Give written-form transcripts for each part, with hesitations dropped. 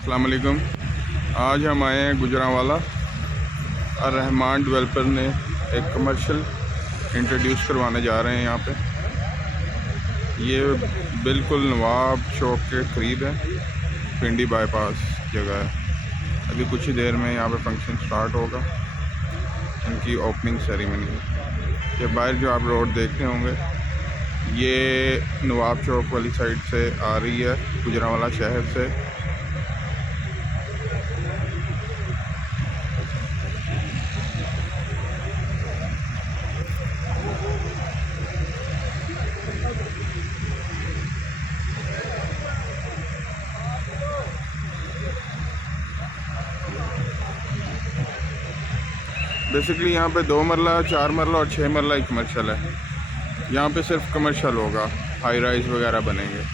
अस्सलाम वालेकुम। आज हम आए हैं गुजरांवाला। रहमान डेवलपर ने एक कमर्शियल इंट्रोड्यूस करवाने जा रहे हैं यहाँ पे। ये बिल्कुल नवाब चौक के करीब है, पिंडी बाईपास जगह है। अभी कुछ ही देर में यहाँ पे फंक्शन स्टार्ट होगा, इनकी ओपनिंग सेरेमनी। ये बाहर जो आप रोड देख रहे होंगे, ये नवाब चौक वाली साइड से आ रही है, गुजरांवाला शहर से। बेसिकली यहाँ पे 2 मरला, 4 मरला और 6 मरला ही कमर्शियल है। यहाँ पे सिर्फ कमर्शियल होगा, हाई राइज वगैरह बनेंगे।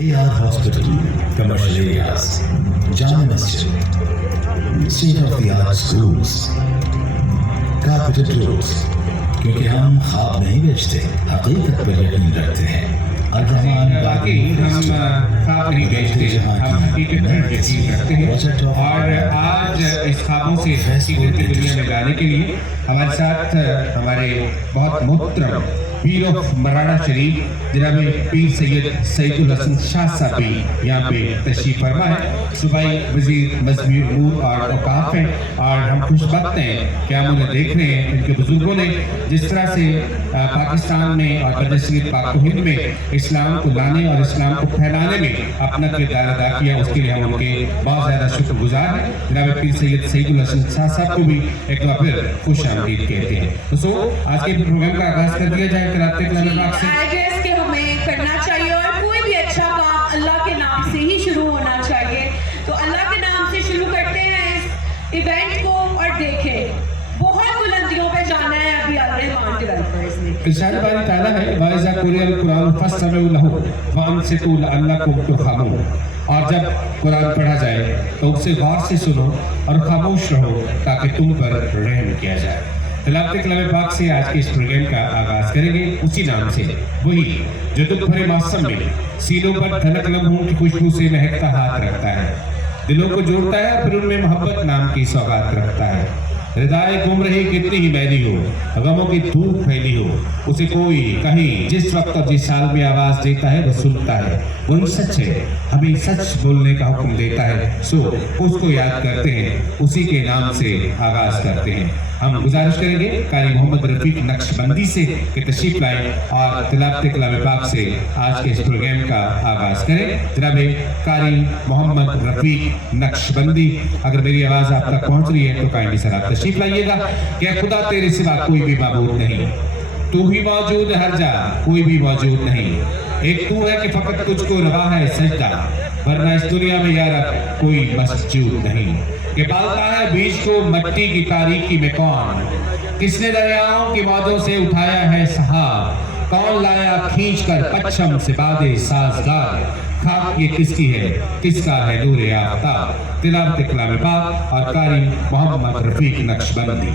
AR Hospital, commercial areas, Jama Masjid, state-of-the-art schools, carpeted roads, क्योंकि हम ख्वाब नहीं बेचते, हकीकत पर यकीन रखते हैं। अल-रहमान बाकी हम ख्वाब नहीं बेचते, हम हकीकत पर यकीन रखते हैं। और आज इस ख्वाबों से हकीकत की दुनिया में लाने के लिए हमारे साथ हमारे बहुत मोहतरम पीर ऑफ मराना शरीफ जनाब पीर सैयद सईदुल हसन शाह साहब भी यहाँ पे तशरीफ फरमा है। सूबाई वजीर मजहबी उमूर और औकाफ हैं, और हम खुशबख्त हैं कि हम उन्हें देख रहे हैं। इनके बुजुर्गों ने जिस तरह से पाकिस्तान में और बदनसीर पाक हिंद में इस्लाम को लाने और इस्लाम को फैलाने में अपना किरदार अदा किया, उसके लिए हम उनके बहुत ज़्यादा शुक्रगुजार हैं। जनाब पीर सैयद सईदुल हसन शाह साहब को भी एक बार फिर खुश आमदीद कहते हैं। तो आज के प्रोग्राम का आगाज कर दिया जाए कराते कलाम से। आई गेस कि हमें करना चाहिए, और कोई भी अच्छा काम अल्लाह के नाम से ही शुरू होना चाहिए। तो अल्लाह के नाम से शुरू करते हैं इस इवेंट को, और देखें बहुत बुलंदियों पे जाना है अभी रहमान डेवलपर्स ने। इरशाद बारी ताला है, वाइज़ा कुरियल कुरान फस्समू लहू व अंसितू लअल्लकुम तुरहमून। और जब कुरान पढ़ा जाए तो उसे गौर से सुनो और खामोश रहो ताकि तुम पर रहम किया जाए। तिलावत कलाम पाक से आज के इस प्रोग्राम का आगाज करेंगे, उसी नाम से, वही जो दुख भरे मौसम में सीनों पर धनक लम्हों की खुशबू से महकता हाथ रखता है, दिलों को जोड़ता है, फिर उनमें मोहब्बत नाम की सौगात रखता है। हृदय घूम रही कितनी ही मैली हो, गमों की धूप फैली हो, उसे कोई कहीं जिस वक्त और जिस साल में आवाज देता है वो सुनता है। वही सच है, हमें सच बोलने का हुक्म देता है। सो उसको याद करते हैं, उसी के नाम से आगाज करते हैं। हम गुजारिश करेंगे कारी मोहम्मद रफीक नक्शबंदी से कि तशरीफ लाएं और तिलावत कलाम पाक से आज के इस प्रोग्राम का आगाज करें। जनाब कारी मोहम्मद रफीक नक्शबंदी, अगर मेरी आवाज आप तक पहुंच रही है तो कायमी सर आप तशरीफ लाइएगा। क्या खुदा तेरे सिवा कोई भी माबूद नहीं, तू ही मौजूद हर जा, कोई भी मौजूद नहीं। एक तू है कि फकत तुझको रवा है सजदा, वरना इस दुनिया में यार कोई मस्जूद नहीं। कि पालता है बीज को मट्टी की तारीकी में कौन, किसने दरियाओं की वादों से उठाया है सहाब, कौन लाया खींच कर पच्छम से बादे साजगार। खाक ये किसकी है, किसका है नूर आफ्ताब। तिलावत कलाम पाक और कारी मोहम्मद रफीक नक्शबंदी।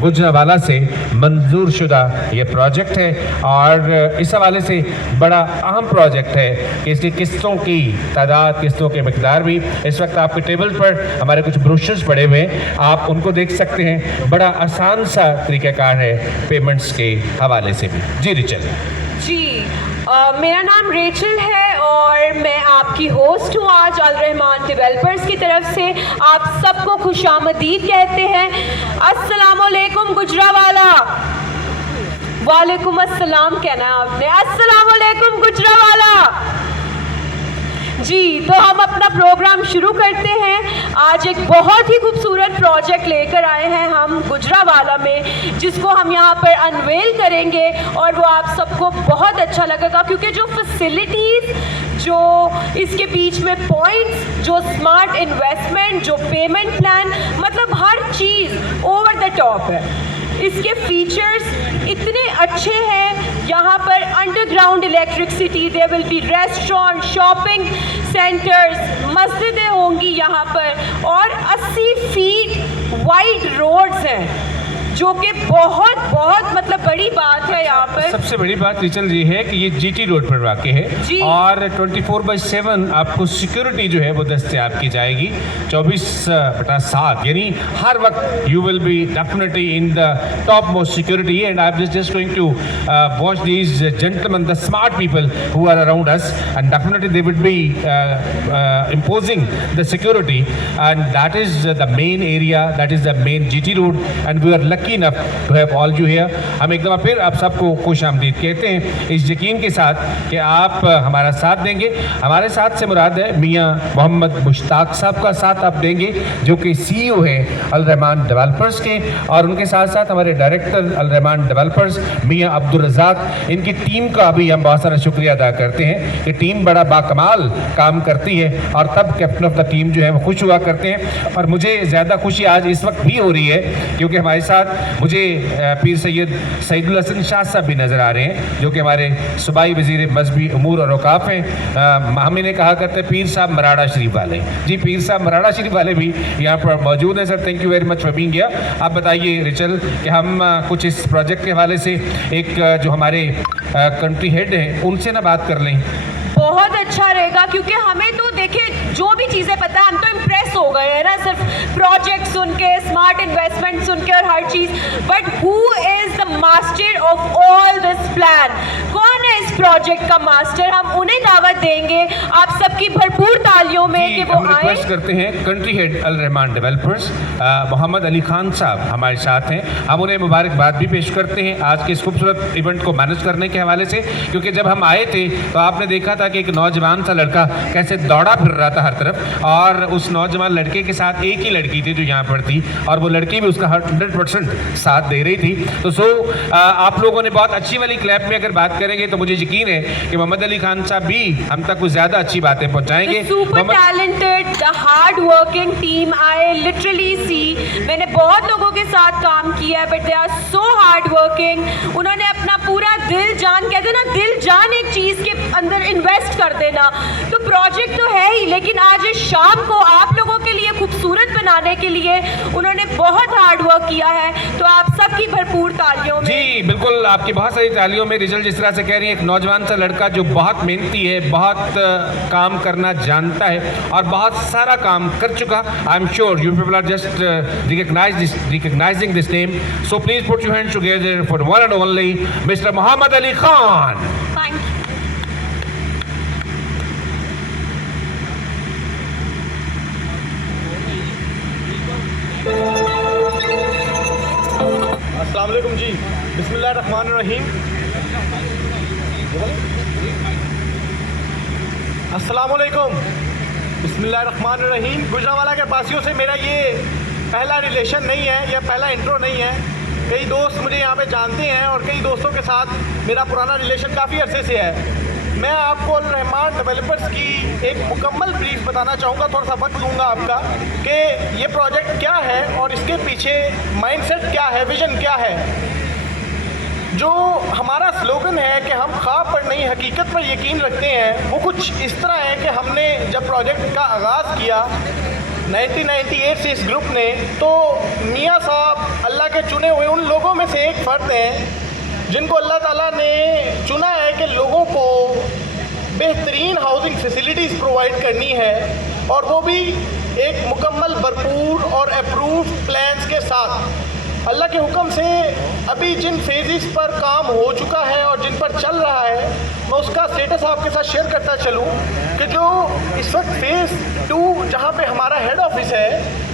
गुजरावाला से मंजूर शुदा ये प्रोजेक्ट है और इस हवाले से बड़ा अहम प्रोजेक्ट है कि इसकी किस्तों की तादाद, किस्तों के मिकदार भी इस वक्त आपके टेबल पर हमारे कुछ ब्रोशर्स पड़े हुए हैं, आप उनको देख सकते हैं। बड़ा आसान सा तरीक़ाकार है पेमेंट्स के हवाले से भी। जी रिचल जी, मेरा नाम रेचल है और मैं आपकी होस्ट हूँ आज अल रहमान डेवलपर्स की तरफ से। आप सबको खुशामदीद कहते हैं। अस्सलामुअलैकुम गुजरावाला। वालेकुम अस्सलाम कहना है आपने। अस्सलामुअलैकुम गुजरावाला। जी, तो हम अपना प्रोग्राम शुरू करते हैं। आज एक बहुत ही खूबसूरत प्रोजेक्ट लेकर आए हैं हम गुजरावाला में, जिसको हम यहाँ पर अनवेल करेंगे और वो आप सबको बहुत अच्छा लगेगा, क्योंकि जो फैसिलिटीज़, जो इसके बीच में पॉइंट्स, जो स्मार्ट इन्वेस्टमेंट, जो पेमेंट प्लान, मतलब हर चीज़ ओवर द टॉप है। इसके फीचर्स इतने अच्छे हैं। यहाँ पर underground electricity, there will be restaurant, shopping centres, मस्जिदें होंगी यहाँ पर, और 80 फीट वाइड रोड्स हैं, जो कि बहुत मतलब बड़ी बात है यहाँ पर। सबसे बड़ी बात रिचल ये है कि ये जीटी रोड पर वाक़ है और 24/7 आपको सिक्योरिटी जो है वो दस्तयाब की जाएगी 24/7, यानी हर वक्त you will be definitely in the top most security. And I am just going to watch these gentleman, the smart people who are around us, and definitely they would be imposing the security, and that is the main area, that is the main GT road, and we are lucky enough to have all you here. हम एक दफ़ा फिर आप सबको खुश आमदीद कहते हैं, इस यकीन के साथ कि आप हमारा साथ देंगे। हमारे साथ से मुराद है मियाँ मोहम्मद मुश्ताक साहब का साथ आप देंगे, जो कि CEO हैं अल रहमान डेवलपर्स के, और उनके साथ साथ हमारे डायरेक्टर अल रहमान डेवलपर्स मियाँ अब्दुल रज़ाक, इनकी टीम का भी हम बहुत सारा शुक्रिया अदा करते हैं कि टीम बड़ा बाकमाल काम करती है और तब कैप्टन ऑफ द टीम जो है वो खुश हुआ करते हैं। और मुझे ज़्यादा खुशी आज इस वक्त भी हो रही है क्योंकि हमारे साथ मुझे पीर सैयद सईदुल हसन शाह साहब भी नज़र आ रहे हैं, जो कि हमारे सूबाई वज़ीर मजहबी उमूर और औकाफ़ हैं। हम इन्हें कहा करते हैं पीर साहब मराड़ा शरीफ वाले। जी, पीर साहब मराड़ा शरीफ वाले भी यहाँ पर मौजूद हैं। Sir, thank you very much for being here. आप बताइए रिचल कि हम कुछ इस प्रोजेक्ट के हवाले से एक जो हमारे कंट्री हेड हैं उनसे ना बात कर लें। बहुत अच्छा रहेगा, क्योंकि हमें तो देखिए जो भी चीज़ें पता है, हम तो इम्प्रेस हो गए हैं ना सिर्फ प्रोजेक्ट सुन के, स्मार्ट इन्वेस्टमेंट सुन के और हर चीज़। But who is the master of all this plan? कौन है इस प्रोजेक्ट का मास्टर, हम उन्हें दावत देंगे आप सबकी भरपूर तालियों में कि वो हम आए। रिक्वेस्ट करते हैं कंट्री हेड अल रहमान डेवलपर्स मोहम्मद अली खान साहब हमारे साथ हैं। हम उन्हें मुबारकबाद भी पेश करते हैं आज के इस खूबसूरत इवेंट को मैनेज करने के हवाले से, क्योंकि जब हम आए थे तो आपने देखा था कि एक नौजवान सा लड़का कैसे दौड़ा फिर रहा था हर तरफ, और उस नौजवान लड़के के साथ एक ही लड़की थी जो यहाँ पर थी, और वो लड़की भी उसका 100% साथ दे रही थी। तो आप लोगों ने बहुत अच्छी वाली क्लैप में अगर बात करेंगे तो मुझे यकीन है कि मोहम्मद अली खान साहब भी हम तक कुछ ज़्यादा अच्छी बातें पहुँचाएंगे। Super talented, the hard working team, I literally see, मैंने बहुत लोगों के साथ काम किया है but they are so hard working. उन्होंने अपना पूरा दिल जान, कहते ना दिल जान एक चीज़ के अंदर इन्वेस्ट कर देना। तो प्रोजेक्ट तो है ही, लेकिन आज इस शाम को आप लोगों के लिए खूबसूरत बनाने के लिए उन्होंने बहुत हार्ड वर्क किया है। तो आप सबकी भरपूर तालियों में। जी बिल्कुल, आपकी बहुत सारी तालियों में। रिजल्ट जिस तरह से कह रही है, एक नौजवान सा लड़का जो बहुत मेहनती है, बहुत काम करना जानता है और बहुत सारा काम कर चुका। I am sure you people are just recognising this name, so please put your hands together for one and only mister Mohammad Ali Khan. Thank you. अस्सलाम वालेकुम जी, बिस्मिल्लाहिर्रहमानिर्रहीम। अस्सलाम वालेकुम, बिस्मिल्लाहिर्रहमानिर्रहीम। गुजरांवाला के वासियों से मेरा ये पहला रिलेशन नहीं है, या पहला इंट्रो नहीं है। कई दोस्त मुझे यहाँ पे जानते हैं और कई दोस्तों के साथ मेरा पुराना रिलेशन काफ़ी अरसे से है। मैं आपको अल रहमान डेवलपर्स की एक मुकम्मल ब्रीफ बताना चाहूँगा, थोड़ा सा वक्त लूँगा आपका, कि ये प्रोजेक्ट क्या है और इसके पीछे माइंडसेट क्या है, विज़न क्या है। जो हमारा स्लोगन है कि हम ख्वाब पर नहीं हकीकत पर यकीन रखते हैं, वो कुछ इस तरह है कि हमने जब प्रोजेक्ट का आगाज़ किया 1998 से इस ग्रुप ने, तो मियाँ साहब अल्लाह के चुने हुए उन लोगों में से एक फ़र्द हैं जिनको अल्लाह ताला ने चुना है कि लोगों को बेहतरीन हाउसिंग फैसिलिटीज़ प्रोवाइड करनी है, और वो भी एक मुकम्मल भरपूर और अप्रूव्ड प्लान्स के साथ। अल्लाह के हुक्म से अभी जिन फेजेस पर काम हो चुका है और जिन पर चल रहा है, मैं उसका स्टेटस आपके साथ शेयर करता चलूँ कि जो इस वक्त फ़ेज़ 2 जहाँ पे हमारा हेड ऑफिस है,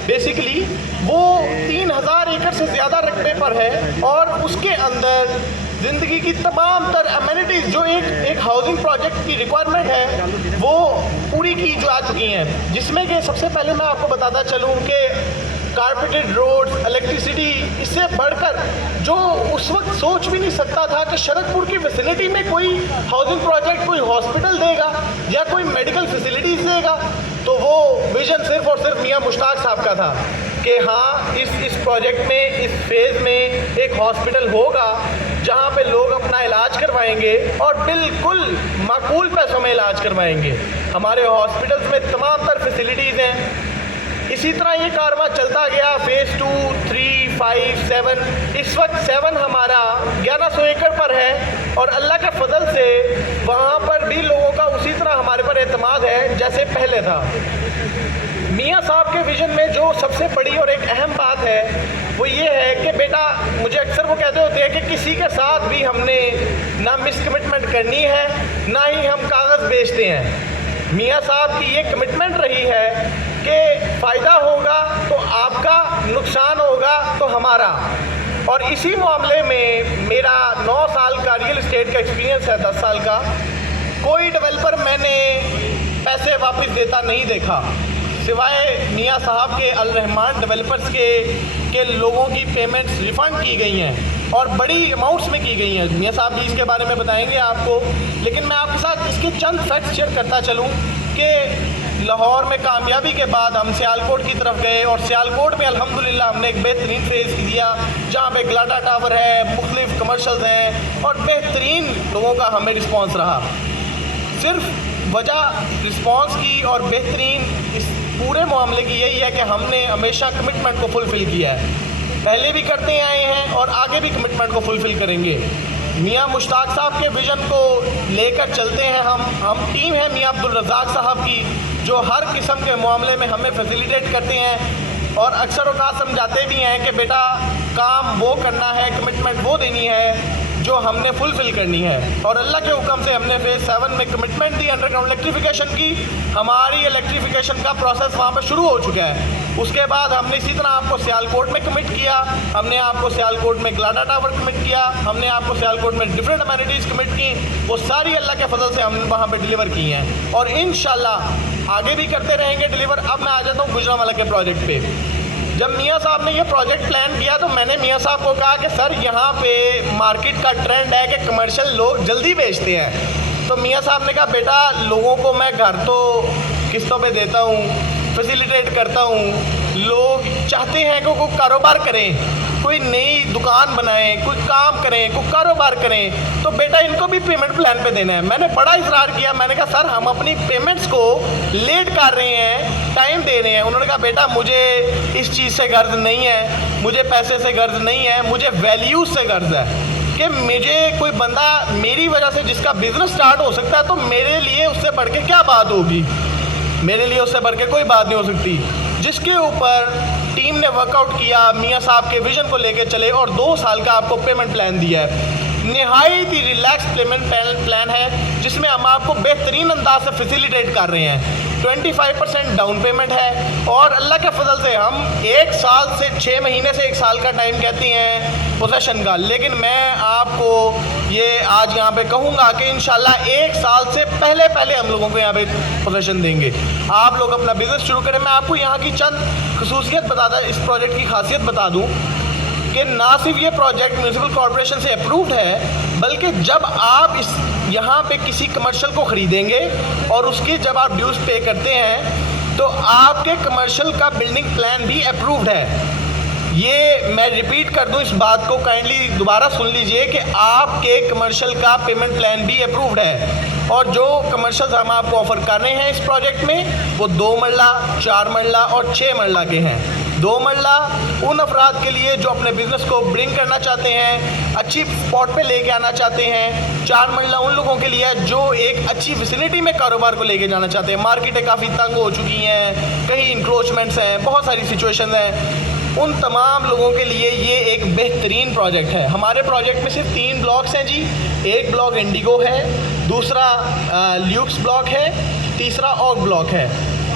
बेसिकली वो 3000 एकड़ से ज़्यादा रकबे पर है, और उसके अंदर ज़िंदगी की तमाम तर अमेनिटीज़ जो एक हाउसिंग प्रोजेक्ट की रिक्वायरमेंट है वो पूरी की जा चुकी हैं। जिसमें कि सबसे पहले मैं आपको बताता चलूँ कि कारपेटेड रोड्स, इलेक्ट्रिसिटी, इससे बढ़कर जो उस वक्त सोच भी नहीं सकता था कि शरदपुर की फैसिलिटी में कोई हाउसिंग प्रोजेक्ट, कोई हॉस्पिटल देगा या कोई मेडिकल फैसिलिटीज़ देगा, तो वो विजन सिर्फ और सिर्फ मियाँ मुश्ताक साहब का था कि हाँ इस प्रोजेक्ट में, इस फेज़ में एक हॉस्पिटल होगा जहाँ पे लोग अपना इलाज करवाएंगे और बिल्कुल माकूल पैसों में इलाज करवाएंगे। हमारे हॉस्पिटल्स में तमाम तर फैसिलिटीज़ हैं। इसी तरह ये कारवां चलता गया, फ़ेज़ 2, 3, 5, 7। इस वक्त 7 हमारा 1100 एकड़ पर है, और अल्लाह के फजल से वहाँ पर भी लोगों का उसी तरह हमारे पर एतमाद है जैसे पहले था। मियाँ साहब के विज़न में जो सबसे बड़ी और एक अहम बात है वो ये है कि बेटा, मुझे अक्सर वो कहते होते हैं कि किसी के साथ भी हमने ना मिसकमिटमेंट करनी है, ना ही हम कागज़ बेचते हैं। मियाँ साहब की ये कमिटमेंट रही है कि फ़ायदा होगा तो आपका, नुकसान होगा तो हमारा। और इसी मामले में मेरा 9 साल का रियल एस्टेट का एक्सपीरियंस है, 10 साल का। कोई डेवलपर मैंने पैसे वापस देता नहीं देखा, सिवाय मियाँ साहब के अल रहमान डेवलपर्स के लोगों की पेमेंट्स रिफ़ंड की गई हैं और बड़ी अमाउंट्स में की गई हैं। मियाँ साहब भी इसके बारे में बताएंगे आपको, लेकिन मैं आपके साथ इसके चंद फैक्ट्स शेयर करता चलूँ कि लाहौर में कामयाबी के बाद हम सियालकोट की तरफ गए, और सियालकोट में अल्हम्दुलिल्लाह हमने एक बेहतरीन फेज़ दिया जहाँ पे ग्लाडा टावर है, मुख्तलिफ कमर्शल्स हैं, और बेहतरीन लोगों का हमें रिस्पॉन्स रहा। सिर्फ वजह रिस्पॉन्स की और बेहतरीन इस पूरे मामले की यही है कि हमने हमेशा कमिटमेंट को फुलफ़िल किया है, पहले भी करते आए हैं और आगे भी कमिटमेंट को फुलफ़िल करेंगे। मियाँ मुश्ताक साहब के विज़न को लेकर चलते हैं हम टीम है मियाँ अब्दुल रज़ाक साहब की, जो हर किस्म के मामले में हमें फैसिलिटेट करते हैं और अक्सर औक़ात समझाते भी हैं कि बेटा काम वो करना है, कमिटमेंट वो देनी है जो हमने फुलफिल करनी है। और अल्लाह के हुक्म से हमने फेज़ 7 में कमिटमेंट दी अंडरग्राउंड इलेक्ट्रिफिकेशन की। हमारी इलेक्ट्रिफिकेशन का प्रोसेस वहाँ पर शुरू हो चुका है। उसके बाद हमने इसी तरह आपको सियालकोट में कमिट किया, हमने आपको सियालकोट में ग्लाडा टावर कमिट किया, हमने आपको सियालकोट में डिफरेंट अमेनिटीज़ कमिट की। वो सारी अल्लाह के फजल से हमने वहाँ पर डिलीवर की हैं और इंशाल्लाह आगे भी करते रहेंगे डिलीवर। अब मैं आ जाता हूँ गुजरांवाला के प्रोजेक्ट पे। जब मियाँ साहब ने ये प्रोजेक्ट प्लान किया तो मैंने मियाँ साहब को कहा कि सर यहाँ पे मार्केट का ट्रेंड है कि कमर्शियल लोग जल्दी बेचते हैं। तो मियाँ साहब ने कहा बेटा लोगों को मैं घर तो किस्तों पे देता हूँ, फैसिलिटेट करता हूँ, लोग चाहते हैं कि कोई कारोबार करें, कोई नई दुकान बनाएं, कोई काम करें, कोई कारोबार करें, तो बेटा इनको भी पेमेंट प्लान पे देना है। मैंने बड़ा इसरार किया, मैंने कहा सर हम अपनी पेमेंट्स को लेट कर रहे हैं, टाइम दे रहे हैं। उन्होंने कहा बेटा मुझे इस चीज़ से गर्ज नहीं है, मुझे पैसे से गर्ज नहीं है, मुझे वैल्यूज़ से गर्ज है कि मुझे कोई बंदा मेरी वजह से जिसका बिज़नेस स्टार्ट हो सकता है तो मेरे लिए उससे बढ़ के क्या बात होगी, मेरे लिए उससे बढ़ के कोई बात नहीं हो सकती। जिसके ऊपर टीम ने वर्कआउट किया, मियाँ साहब के विजन को लेके चले और 2 साल का आपको पेमेंट प्लान दिया है। नहायत ही रिलैक्स पेमेंट प्लान है जिसमें हम आपको बेहतरीन अंदाज से फैसिलिटेट कर रहे हैं। 25% डाउन पेमेंट है और अल्लाह के फजल से हम 1 साल से 6 महीने से 1 साल का टाइम कहती हैं पोसेशन का, लेकिन मैं आपको ये आज यहाँ पे कहूँगा कि इंशाल्लाह 1 साल से पहले हम लोगों को यहाँ पे पोसेशन देंगे। आप लोग अपना बिज़नेस शुरू करें। मैं आपको यहाँ की चंद खसूसियत बताता, इस प्रोजेक्ट की खासियत बता दूँ कि ना सिर्फ ये प्रोजेक्ट म्यूनिसिपल कॉर्पोरेशन से अप्रूव्ड है, बल्कि जब आप इस यहाँ पे किसी कमर्शियल को ख़रीदेंगे और उसकी जब आप ड्यूज़ पे करते हैं तो आपके कमर्शियल का बिल्डिंग प्लान भी अप्रूव्ड है। ये मैं रिपीट कर दूं, इस बात को काइंडली दोबारा सुन लीजिए कि आपके कमर्शियल का पेमेंट प्लान भी अप्रूव्ड है। और जो कमर्शियल हम आपको ऑफ़र कर रहे हैं इस प्रोजेक्ट में वो 2 मरला, 4 मरला और 6 मरला के हैं। 2 मरला उन अफराद के लिए जो अपने बिज़नेस को ब्रिंग करना चाहते हैं, अच्छी स्पॉट पे लेके आना चाहते हैं। 4 मरला उन लोगों के लिए जो एक अच्छी फैसिलिटी में कारोबार को लेके जाना चाहते हैं। मार्केटें काफ़ी तंग हो चुकी हैं, कहीं इंक्रोचमेंट्स हैं, बहुत सारी सिचुएशन हैं। उन तमाम लोगों के लिए ये एक बेहतरीन प्रोजेक्ट है। हमारे प्रोजेक्ट में सिर्फ 3 ब्लॉक्स हैं जी। एक ब्लॉक इंडिगो है, दूसरा ल्यूक्स ब्लॉक है, तीसरा ऑग ब्लॉक है।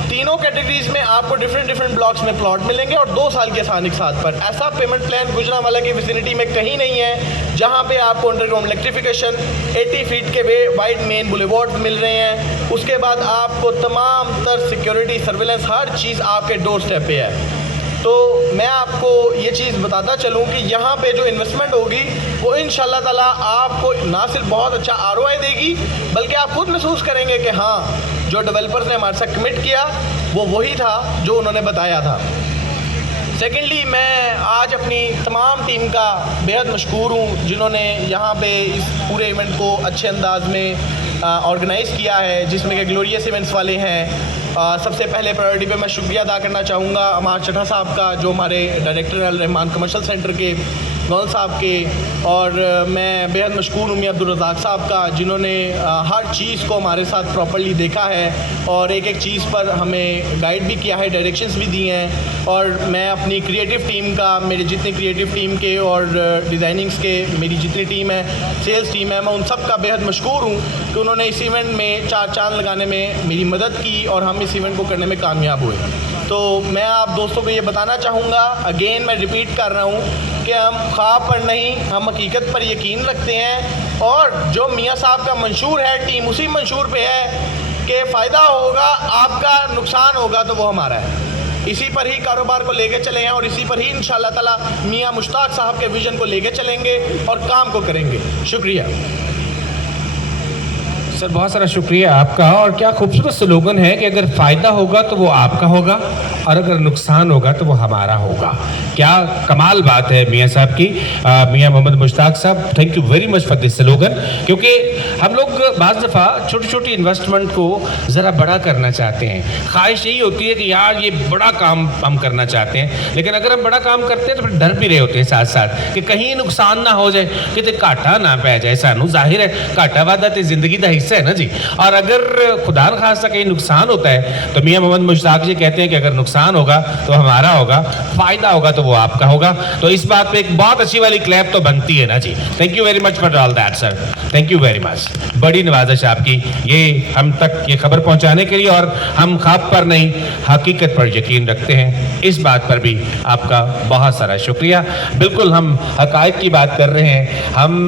तीनों कैटेगरीज में आपको डिफरेंट ब्लॉक्स में प्लॉट मिलेंगे और 2 साल के आसानी के साथ पर। ऐसा पेमेंट प्लान गुजरांवाला की विसिनिटी में कहीं नहीं है जहां पे आपको अंडरग्राउंड इलेक्ट्रिफिकेशन, 80 फीट के वे वाइड मेन बुलेवार्ड मिल रहे हैं। उसके बाद आपको तमाम तर सिक्योरिटी, सर्विलेंस, हर चीज़ आपके डोर स्टेप पे है। तो मैं आपको ये चीज़ बताता चलूँ कि यहाँ पे जो इन्वेस्टमेंट होगी वो इंशाल्लाह ताला आपको ना सिर्फ बहुत अच्छा ROI देगी, बल्कि आप खुद महसूस करेंगे कि हाँ जो डेवलपर्स ने हमारे साथ कमिट किया वो वही था जो उन्होंने बताया था। सेकेंडली मैं आज अपनी तमाम टीम का बेहद मशकूर हूँ जिन्होंने यहाँ पे इस पूरे इवेंट को अच्छे अंदाज में ऑर्गेनाइज़ किया है, जिसमें कि ग्लोरियस इवेंट्स वाले हैं। सबसे पहले प्रायोरिटी पे मैं शुक्रिया अदा करना चाहूँगा अमार चट्टा साहब का, जो हमारे डायरेक्टर अल रहमान कमर्शियल सेंटर के, गौल साहब के, और मैं बेहद मशकूर हूँ मियां अब्दुल रज़ाक साहब का, जिन्होंने हर चीज़ को हमारे साथ प्रॉपर्ली देखा है और एक चीज़ पर हमें गाइड भी किया है, डायरेक्शंस भी दिए हैं। और मैं अपनी क्रिएटिव टीम का, मेरे जितनी क्रिएटिव टीम के और डिज़ाइनिंग्स के मेरी जितनी टीम है, सेल्स टीम है, मैं उन सब का बेहद मशकूर हूँ कि उन्होंने इस इवेंट में 4 चांद लगाने में मेरी मदद की और हम इस इवेंट को करने में कामयाब हुए। तो मैं आप दोस्तों को ये बताना चाहूँगा, अगेन मैं रिपीट कर रहा हूँ कि हम ख्वाब पर नहीं, हम हकीकत पर यकीन रखते हैं और जो मियाँ साहब का मंशूर है, टीम उसी मंशूर पे है कि फ़ायदा होगा आपका, नुकसान होगा तो वो हमारा है। इसी पर ही कारोबार को लेके चले हैं और इसी पर ही इंशाल्लाह ताला मियाँ मुश्ताक साहब के विज़न को लेके चलेंगे और काम को करेंगे। शुक्रिया सर, बहुत सारा शुक्रिया आपका। और क्या खूबसूरत स्लोगन है कि अगर फ़ायदा होगा तो वो आपका होगा और अगर नुकसान होगा तो वो हमारा होगा। क्या कमाल बात है मियाँ साहब की, मियाँ मोहम्मद मुश्ताक साहब, thank you very much for this slogan. क्योंकि हम लोग बाज़ दफ़ा छोटी छोटी इन्वेस्टमेंट को ज़रा बड़ा करना चाहते हैं। ख्वाहिश यही होती है कि यार ये बड़ा काम हम करना चाहते हैं, लेकिन अगर हम बड़ा काम करते हैं तो फिर डर भी रहे होते हैं साथ साथ कि कहीं नुकसान ना हो जाए, कितने घाटा ना पै जाए सानू। जाहिर है घाटा वादा तो जिंदगी का हिस्सा ऐसा है ना जी। और अगर खुदा न खास्ता कहीं नुकसान होता है तो मियां मोहम्मद मुश्ताक जी कहते हैं कि अगर नुकसान होगा तो हमारा होगा, फायदा होगा तो वो आपका होगा। तो इस बात पे एक बहुत अच्छी वाली क्लैप तो बनती है ना जी। Thank you very much for all that sir, thank you very much. बड़ी नवाजिश आपकी ये हम तक ये खबर पहुंचाने के लिए, और हम ख्वाब पर नहीं हकीकत पर यकीन रखते हैं, इस बात पर भी आपका बहुत सारा शुक्रिया। बिल्कुल हम हकायक की बात कर रहे हैं, हम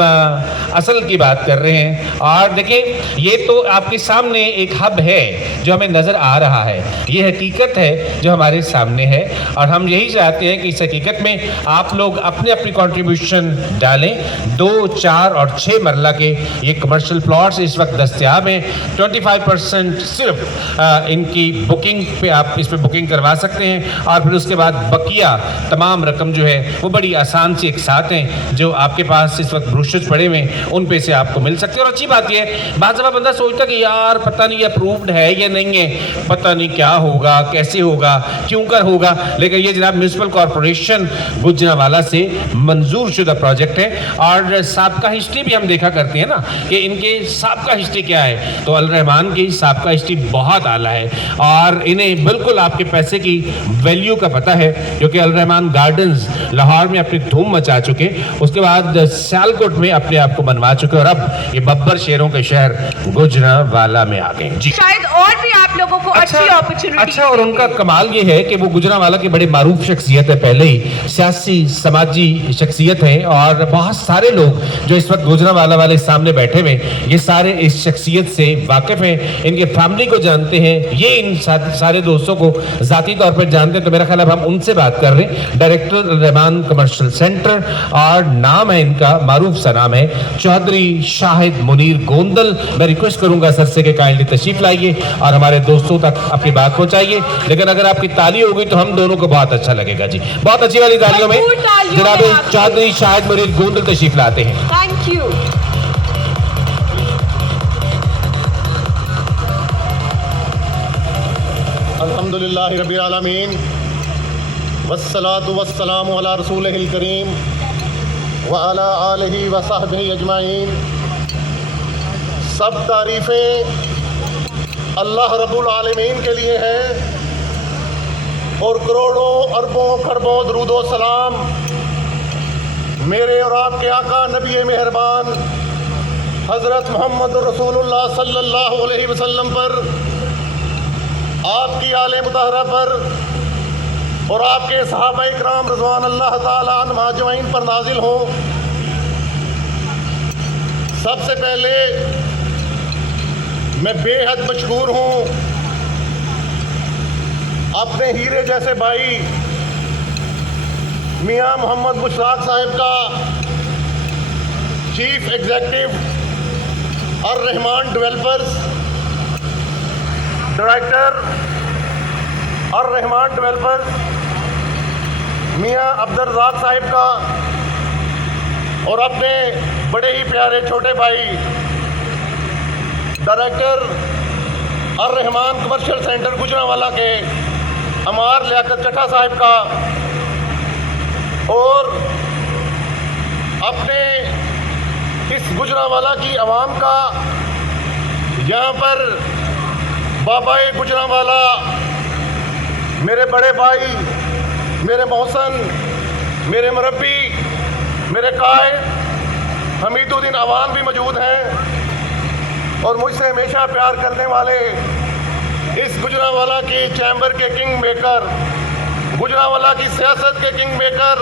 असल की बात कर रहे हैं। और देखिए ये तो आपके सामने एक हब है जो हमें नज़र आ रहा है, ये हकीकत है जो हमारे सामने है, और हम यही चाहते हैं कि इस हकीकत में आप लोग अपने अपनी कंट्रीब्यूशन डालें। 2, 4 और 6 मरला के ये कमर्शियल प्लॉट्स इस वक्त दस्तयाब हैं। 25% सिर्फ इनकी बुकिंग पे आप इस पे बुकिंग करवा सकते हैं, और फिर उसके बाद बकिया तमाम रकम जो है वो बड़ी आसान से एक साथ हैं जो आपके पास इस वक्त ब्रोशर्स पड़े हुए हैं, उन पे से आपको मिल सकते हैं। और अच्छी बात यह है, बाद जब बंदा सोचता कि यार पता नहीं अप्रूव्ड है या नहीं है, पता नहीं क्या होगा, कैसे होगा, क्यों कर होगा, लेकिन ये जनाब म्यूनसिपल कॉरपोरेशन गुजरांवाला से मंजूर शुदा प्रोजेक्ट है। और साबका हिस्ट्री भी हम देखा करते हैं ना कि इनके साबका हिस्ट्री क्या है, तो अल रहमान की साबका हिस्ट्री बहुत आला है, और इन्हें बिल्कुल आपके पैसे की वैल्यू का पता है, क्योंकि अल रहमान गार्डन्स लाहौर में अपनी धूम मचा चुके, उसके बाद सियालकोट में अपने आप को बनवा चुके, और अब ये बब्बर शेरों के शहर गुजरांवाला में आ गए जी। शायद और भी आप लोगों को अच्छी अपॉर्चुनिटी। अच्छा, और उनका कमाल ये है कि वो गुजरांवाला के बड़े मारूफ शख्सियत है, पहले ही सियासी समाजी शख्सियत है, और बहुत सारे लोग जो इस वक्त गुजरांवाला वाले सामने बैठे हुए ये सारे इस शख्सियत से वाकिफ हैं, इनके फैमिली को जानते हैं, ये इन सारे दोस्तों को ज़ाती तौर पर जानते हैं। तो मेरा ख्याल अब हम उनसे बात कर रहे हैं। डायरेक्टर रहमान कमर्शियल सेंटर, और नाम है इनका, मारूफ सा नाम है चौधरी शाहिद मुनीर गोंदल। मैं रिक्वेस्ट करूंगा सर से कि काइंडली तशरीफ लाइए और हमारे दोस्तों तक अपनी बात पहुंचाइए, लेकिन अगर आपकी ताली होगी तो हम दोनों को बहुत अच्छा लगेगा जी। बहुत अच्छी वाली तालियों में जनाब चौधरी शाहिद मुनीर गोंदल तशरीफ लाते हैं। Thank you. अल्हम्दुलिल्लाहि रब्बिल आलमीन वस्सलातु वस्सलामु अला रसूलिहिल करीम व अला आलिहि व सहबिहि अजमाइन। सब तारीफ़ें अल्लाह रब्बुल आलमीन के लिए हैं, और करोड़ों अरबों खरबों दरूद व सलाम मेरे और आपके आका नबी मेहरबान हज़रत मोहम्मद रसूलुल्लाह सल्लल्लाहु अलैहि वसल्लम पर, आपकी आले मुतहरा पर, और आपके सहाबा इकराम रज़वान अल्लाह ताला अन्हुम अजमईन पर नाजिल हो। सबसे पहले मैं बेहद मशकूर हूँ अपने हीरे जैसे भाई मियां मोहम्मद मुश्ताक साहब का, चीफ एग्जीक्यूटिव और रहमान डेवलपर्स, डायरेक्टर और रहमान डेवलपर्स मियां अब्दुर्रज़ाक साहब का, और अपने बड़े ही प्यारे छोटे भाई डायरेक्टर और रहमान कमर्शियल सेंटर गुजरांवाला के अमार लियाकत चट्टा साहब का, और अपने इस गुजरांवाला की आवाम का, यहाँ पर बाबाए गुजरांवाला मेरे बड़े भाई, मेरे मोहसन, मेरे मुरब्बी, मेरे कायद हमीदुद्दीन अवान भी मौजूद हैं, और मुझसे हमेशा प्यार करने वाले इस गुजरांवाला की चैम्बर के किंग मेकर, गुजरांवाला की सियासत के king maker,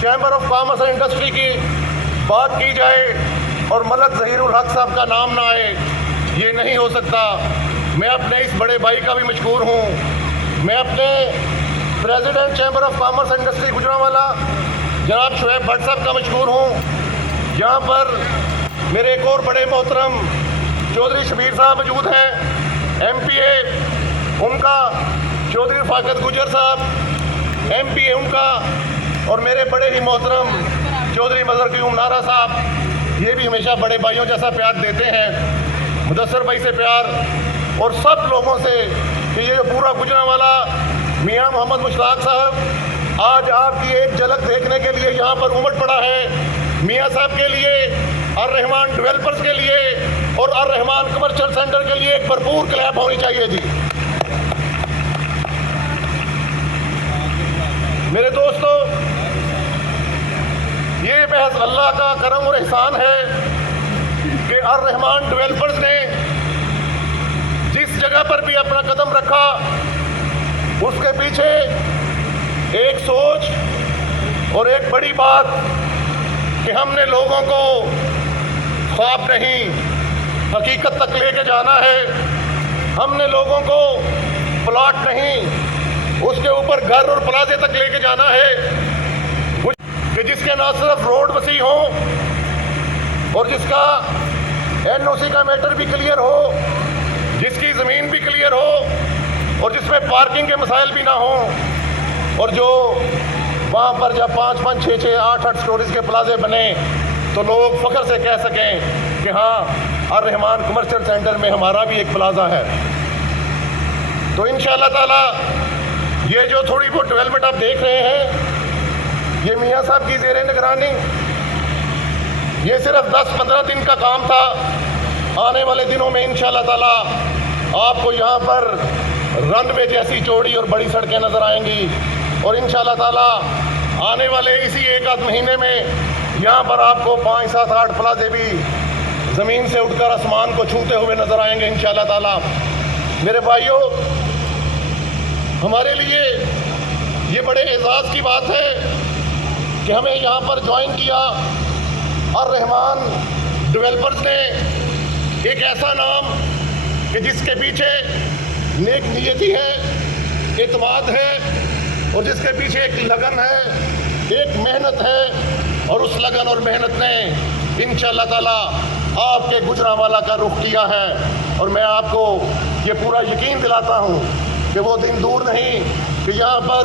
chamber of commerce and industry की बात की जाए और मलक ज़हीरुल हक साहब का नाम ना आए, ये नहीं हो सकता। मैं अपने इस बड़े भाई का भी मशकूर हूँ। मैं अपने president chamber of commerce and industry Gujranwala जनाब शुएब भट्ट साहब का मशकूर हूँ। यहाँ पर मेरे एक और बड़े मोहतरम चौधरी शबीर साहब मौजूद हैं, MPA उनका, चौधरी फाकत गुजर साहब MPA उनका, और मेरे बड़े ही मोहतरम चौधरी मजहर क़यूम नारा साहब, ये भी हमेशा बड़े भाइयों जैसा प्यार देते हैं, मुदस्सर भाई से प्यार, और सब लोगों से कि ये जो पूरा गुजरांवाला मियां मोहम्मद मुश्ताक साहब आज आपकी एक झलक देखने के लिए यहाँ पर उमड़ पड़ा है। मियां साहब के लिए और रहमान डेवलपर्स के लिए और अर रहमान कमर्शियल सेंटर के लिए एक भरपूर क्लैप होनी चाहिए जी। मेरे दोस्तों, ये महज अल्लाह का करम और एहसान है कि अर रहमान डेवलपर्स ने जिस जगह पर भी अपना कदम रखा उसके पीछे एक सोच और एक बड़ी बात कि हमने लोगों को ख्वाब नहीं हकीकत तक लेके जाना है। हमने लोगों को प्लॉट नहीं उसके ऊपर घर और प्लाजे तक लेके जाना है कि जिसके ना सिर्फ रोड वसी हो और जिसका एनओसी का मैटर भी क्लियर हो, जिसकी ज़मीन भी क्लियर हो और जिसमें पार्किंग के मसाइल भी ना हो, और जो वहाँ पर जब 5-5, 6-6, 8-8 स्टोरीज के प्लाजे बने तो लोग फ़ख्र से कह सकें कि हाँ अर रहमान कमर्शियल सेंटर में हमारा भी एक प्लाजा है। तो इंशाअल्लाह ताला ये जो थोड़ी बहुत डेवलपमेंट आप देख रहे हैं, ये मियाँ साहब की ज़ेरे निगरानी, ये सिर्फ 10-15 दिन का काम था। आने वाले दिनों में इंशाअल्लाह ताला आपको यहाँ पर रनवे जैसी चौड़ी और बड़ी सड़कें नज़र आएंगी और इंशाअल्लाह ताला आने वाले इसी 1-8 महीने में यहाँ पर आपको 5-7-8 प्लाजे भी ज़मीन से उठकर आसमान को छूते हुए नज़र आएंगे इंशाअल्लाह ताला। मेरे भाइयों, हमारे लिए ये बड़े एजाज़ की बात है कि हमें यहाँ पर ज्वाइन किया अर रहमान डेवलपर्स ने, एक ऐसा नाम कि जिसके पीछे नेक नियति है, एतमाद है और जिसके पीछे एक लगन है, एक मेहनत है और उस लगन और मेहनत ने इंशाअल्लाह ताला आपके गुजरांवाला का रुख किया है। और मैं आपको ये पूरा यकीन दिलाता हूँ कि वो दिन दूर नहीं कि यहाँ पर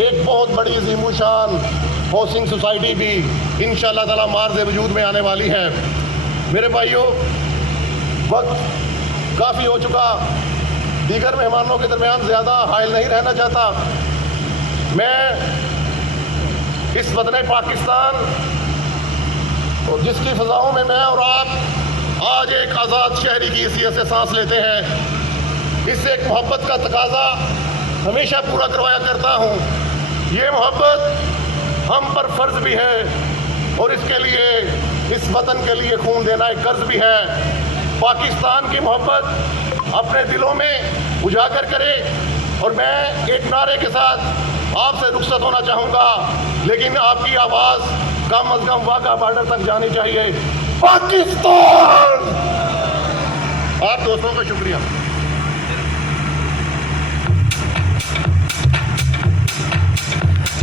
एक बहुत बड़ी अज़ीमुशान हाउसिंग सोसाइटी भी इंशाअल्लाह ताला मार्ज़ वजूद में आने वाली है। मेरे भाइयों, वक्त काफ़ी हो चुका, दीगर मेहमानों के दरमियान ज़्यादा हाइल नहीं रहना चाहता। मैं इस वतन पाकिस्तान और जिसकी फ़ज़ाओं में मैं और आप आज एक आज़ाद शहरी की हैसियत से सांस लेते हैं, इससे एक मोहब्बत का तकाज़ा हमेशा पूरा करवाया करता हूँ। ये मोहब्बत हम पर फ़र्ज़ भी है और इसके लिए, इस वतन के लिए खून देना एक कर्ज भी है। पाकिस्तान की मोहब्बत अपने दिलों में उजागर करे और मैं एक नारे के साथ आपसे रुखसत होना चाहूँगा, लेकिन आपकी आवाज़ कम अज़ कम वाघा बॉर्डर तक जानी चाहिए। पाकिस्तान! आप दोस्तों का शुक्रिया।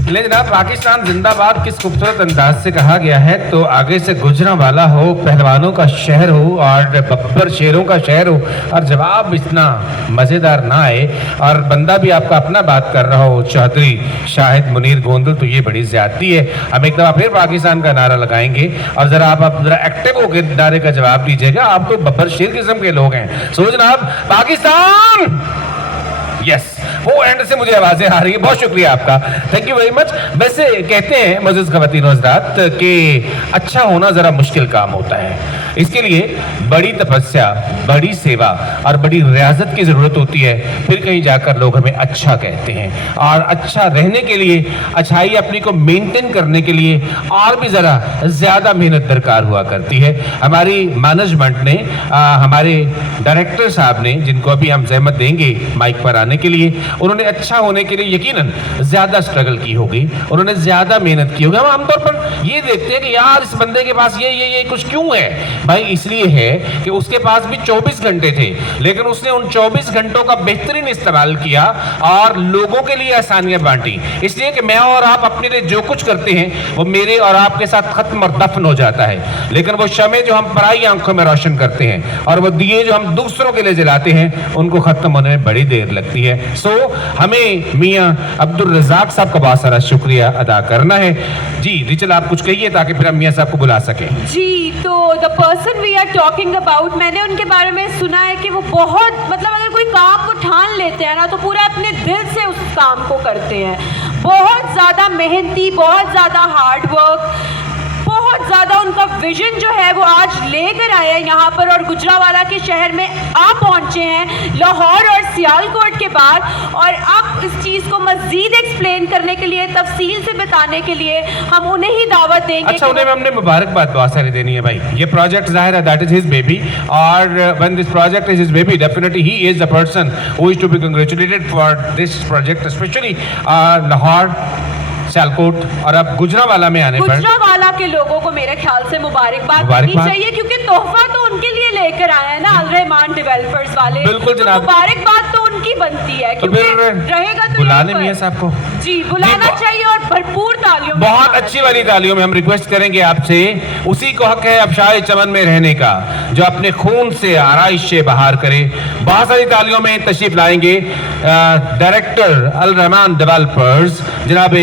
ले जनाब, पाकिस्तान जिंदाबाद किस खूबसूरत अंदाज से कहा गया है। तो आगे से गुजरांवाला हो, पहलवानों का शहर हो और बब्बर शेरों का शहर हो और जवाब इतना मज़ेदार ना आए और बंदा भी आपका अपना बात कर रहा हो, चौधरी शाहिद मुनीर गोंदल, तो ये बड़ी ज़्यादती है। हम एक दफ़ा फिर पाकिस्तान का नारा लगाएंगे और ज़रा आप ज़रा एक्टिव होकर नारे का जवाब दीजिएगा। आप तो बब्बर शेर किस्म के लोग हैं। सो जनाब, पाकिस्तान! यस, वो एंड से मुझे आवाजें आ रही है। बहुत शुक्रिया आपका, थैंक यू वेरी मच। वैसे कहते हैं मुअज़्ज़िज़ ख़वातीन और हज़रात कि अच्छा होना ज़रा मुश्किल काम होता है। इसके लिए बड़ी तपस्या, बड़ी सेवा और बड़ी रियाजत की ज़रूरत होती है, फिर कहीं जाकर लोग हमें अच्छा कहते हैं। और अच्छा रहने के लिए, अच्छाई अपनी को मेंटेन करने के लिए और भी ज़रा ज़्यादा मेहनत दरकार हुआ करती है। हमारी मैनेजमेंट ने, हमारे डायरेक्टर साहब ने, जिनको अभी हम ज़हमत देंगे माइक पर आने के लिए, उन्होंने अच्छा होने के लिए यकीनन ज़्यादा स्ट्रगल की होगी, उन्होंने ज़्यादा मेहनत की होगी। हम आमतौर पर ये देखते हैं कि यार इस बंदे के पास ये कुछ क्यों है। भाई इसलिए है कि उसके पास भी 24 घंटे थे, लेकिन उसने उन 24 घंटों का बेहतरीन इस्तेमाल किया और लोगों के लिए आसानियां बांटी। इसलिए कि मैं और आप अपने लिए जो कुछ करते हैं वो मेरे और आपके साथ खत्म और दफन हो जाता है, लेकिन वो शमे जो हम पराई आंखों में रोशन करते हैं और वो दिए जो हम दूसरों के लिए जलाते हैं, उनको खत्म होने में बड़ी देर लगती है। सो हमें मियां अब्दुल रज़ाक साहब का बहुत सारा शुक्रिया अदा करना है। जी रिचल, आप कुछ कहिए ताकि फिर हम मियां साहब को बुला सकें। जी, तो the person we are talking about, मैंने उनके बारे में सुना है कि वो बहुत, मतलब अगर कोई काम को ठान लेते हैं ना तो पूरा अपने दिल से उस काम को करते हैं। बहुत ज़्यादा मेहनती, बहुत ज़्यादा हार्ड वर्क, बहुत ज़्यादा उनका विजन जो है वो आज लेकर आए हैं यहाँ पर और गुजरांवाला के शहर में आप पहुँचे हैं लाहौर और सियालकोट के बाद, और अब इस चीज़ को मज़ीद एक्सप्लेन करने के लिए, तफसील से बताने के लिए हम उन्हें ही दावत देंगे। अच्छा, उन्हें हमने मुबारकबाद बहुत सारी देनी है भाई। ये प्रोजेक्ट जाहिर है दैट इज हिज बेबी, और when this project is his baby definitely he is the person who is to be congratulated for this project, specially Lahore, Sialkot और अब गुजरांवाला में आने पर गुजरांवाला के लोगों को मेरे ख्याल से मुबारकबाद देनी चाहिए, क्योंकि तोहफा तो उनके लिए लेकर आए हैं ना अल रहमान डेवलपर्स वाले। बिल्कुल जनाब, मुबारकबाद तो उनकी बनती है, तो क्योंकि फिर रहेगा तो बुलाने मियां साहब को जी बुलाना चाहिए और भरपूर तालियों, बहुत अच्छी वाली तालियों में हम रिक्वेस्ट करेंगे आपसे। उसी को हक है अफशाए चमन में रहने का जो अपने खून से आराइश से बहार करे। बहुत सारी तालियों में तशरीफ लाएंगे डायरेक्टर अल रहमान डेवलपर्स जनाब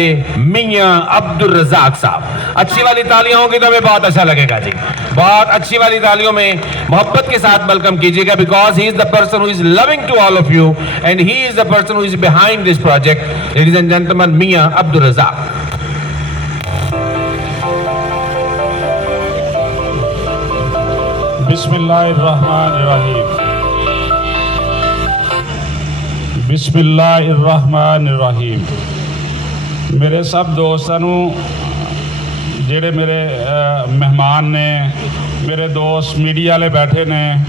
मियां अब्दुल रज़ाक साहब। अच्छी वाली तालियां होंगी तो हमें बहुत अच्छा लगेगा जी। बहुत अच्छी वाली तालियों में मोहब्बत के साथ वेलकम कीजिएगा, because he is the person who is loving to all of you and he is the person who is behind this project. Ladies and gentleman, Mian Abdul Razzaq. बिस्मिल्लाहिर्रहमानिर्रहीम। बिस्मिल्लाहिर्रहमानिर्रहीम। मेरे सब दोस्तों जेड़े मेरे मेहमान ने, मेरे दोस्त मीडिया वाले बैठे ने,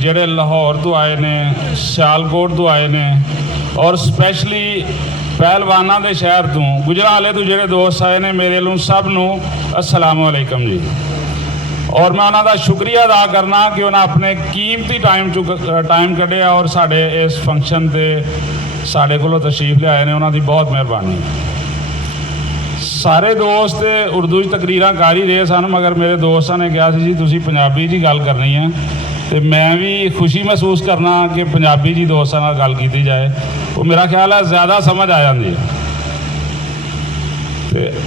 जेड़े लाहौर तो आए ने, सियालकोट तो आए ने, और स्पैशली पहलवाना के शहर तो गुजरांवाले तो जेड़े दोस्त आए ने, मेरे लोग सब नूं अस्सलाम वालेकुम जी। और मैं उन्हों का शुक्रिया अदा करना कि उन्हें अपने कीमती टाइम कढ़िया और साढ़े इस फंक्शन से साढ़े को तशरीफ लियाए ने, उन्होंने बहुत मेहरबानी। सारे दोस्त उर्दू तकरीर कर ही रहे सन, मगर मेरे दोस्तों ने कहा जी तुसी पंजाबी जी गल करनी है, तो मैं भी खुशी महसूस करना कि पंजाबी जी दोस्तों नाल गल की जाए। वो मेरा ख्याल है ज़्यादा समझ आ जाती है।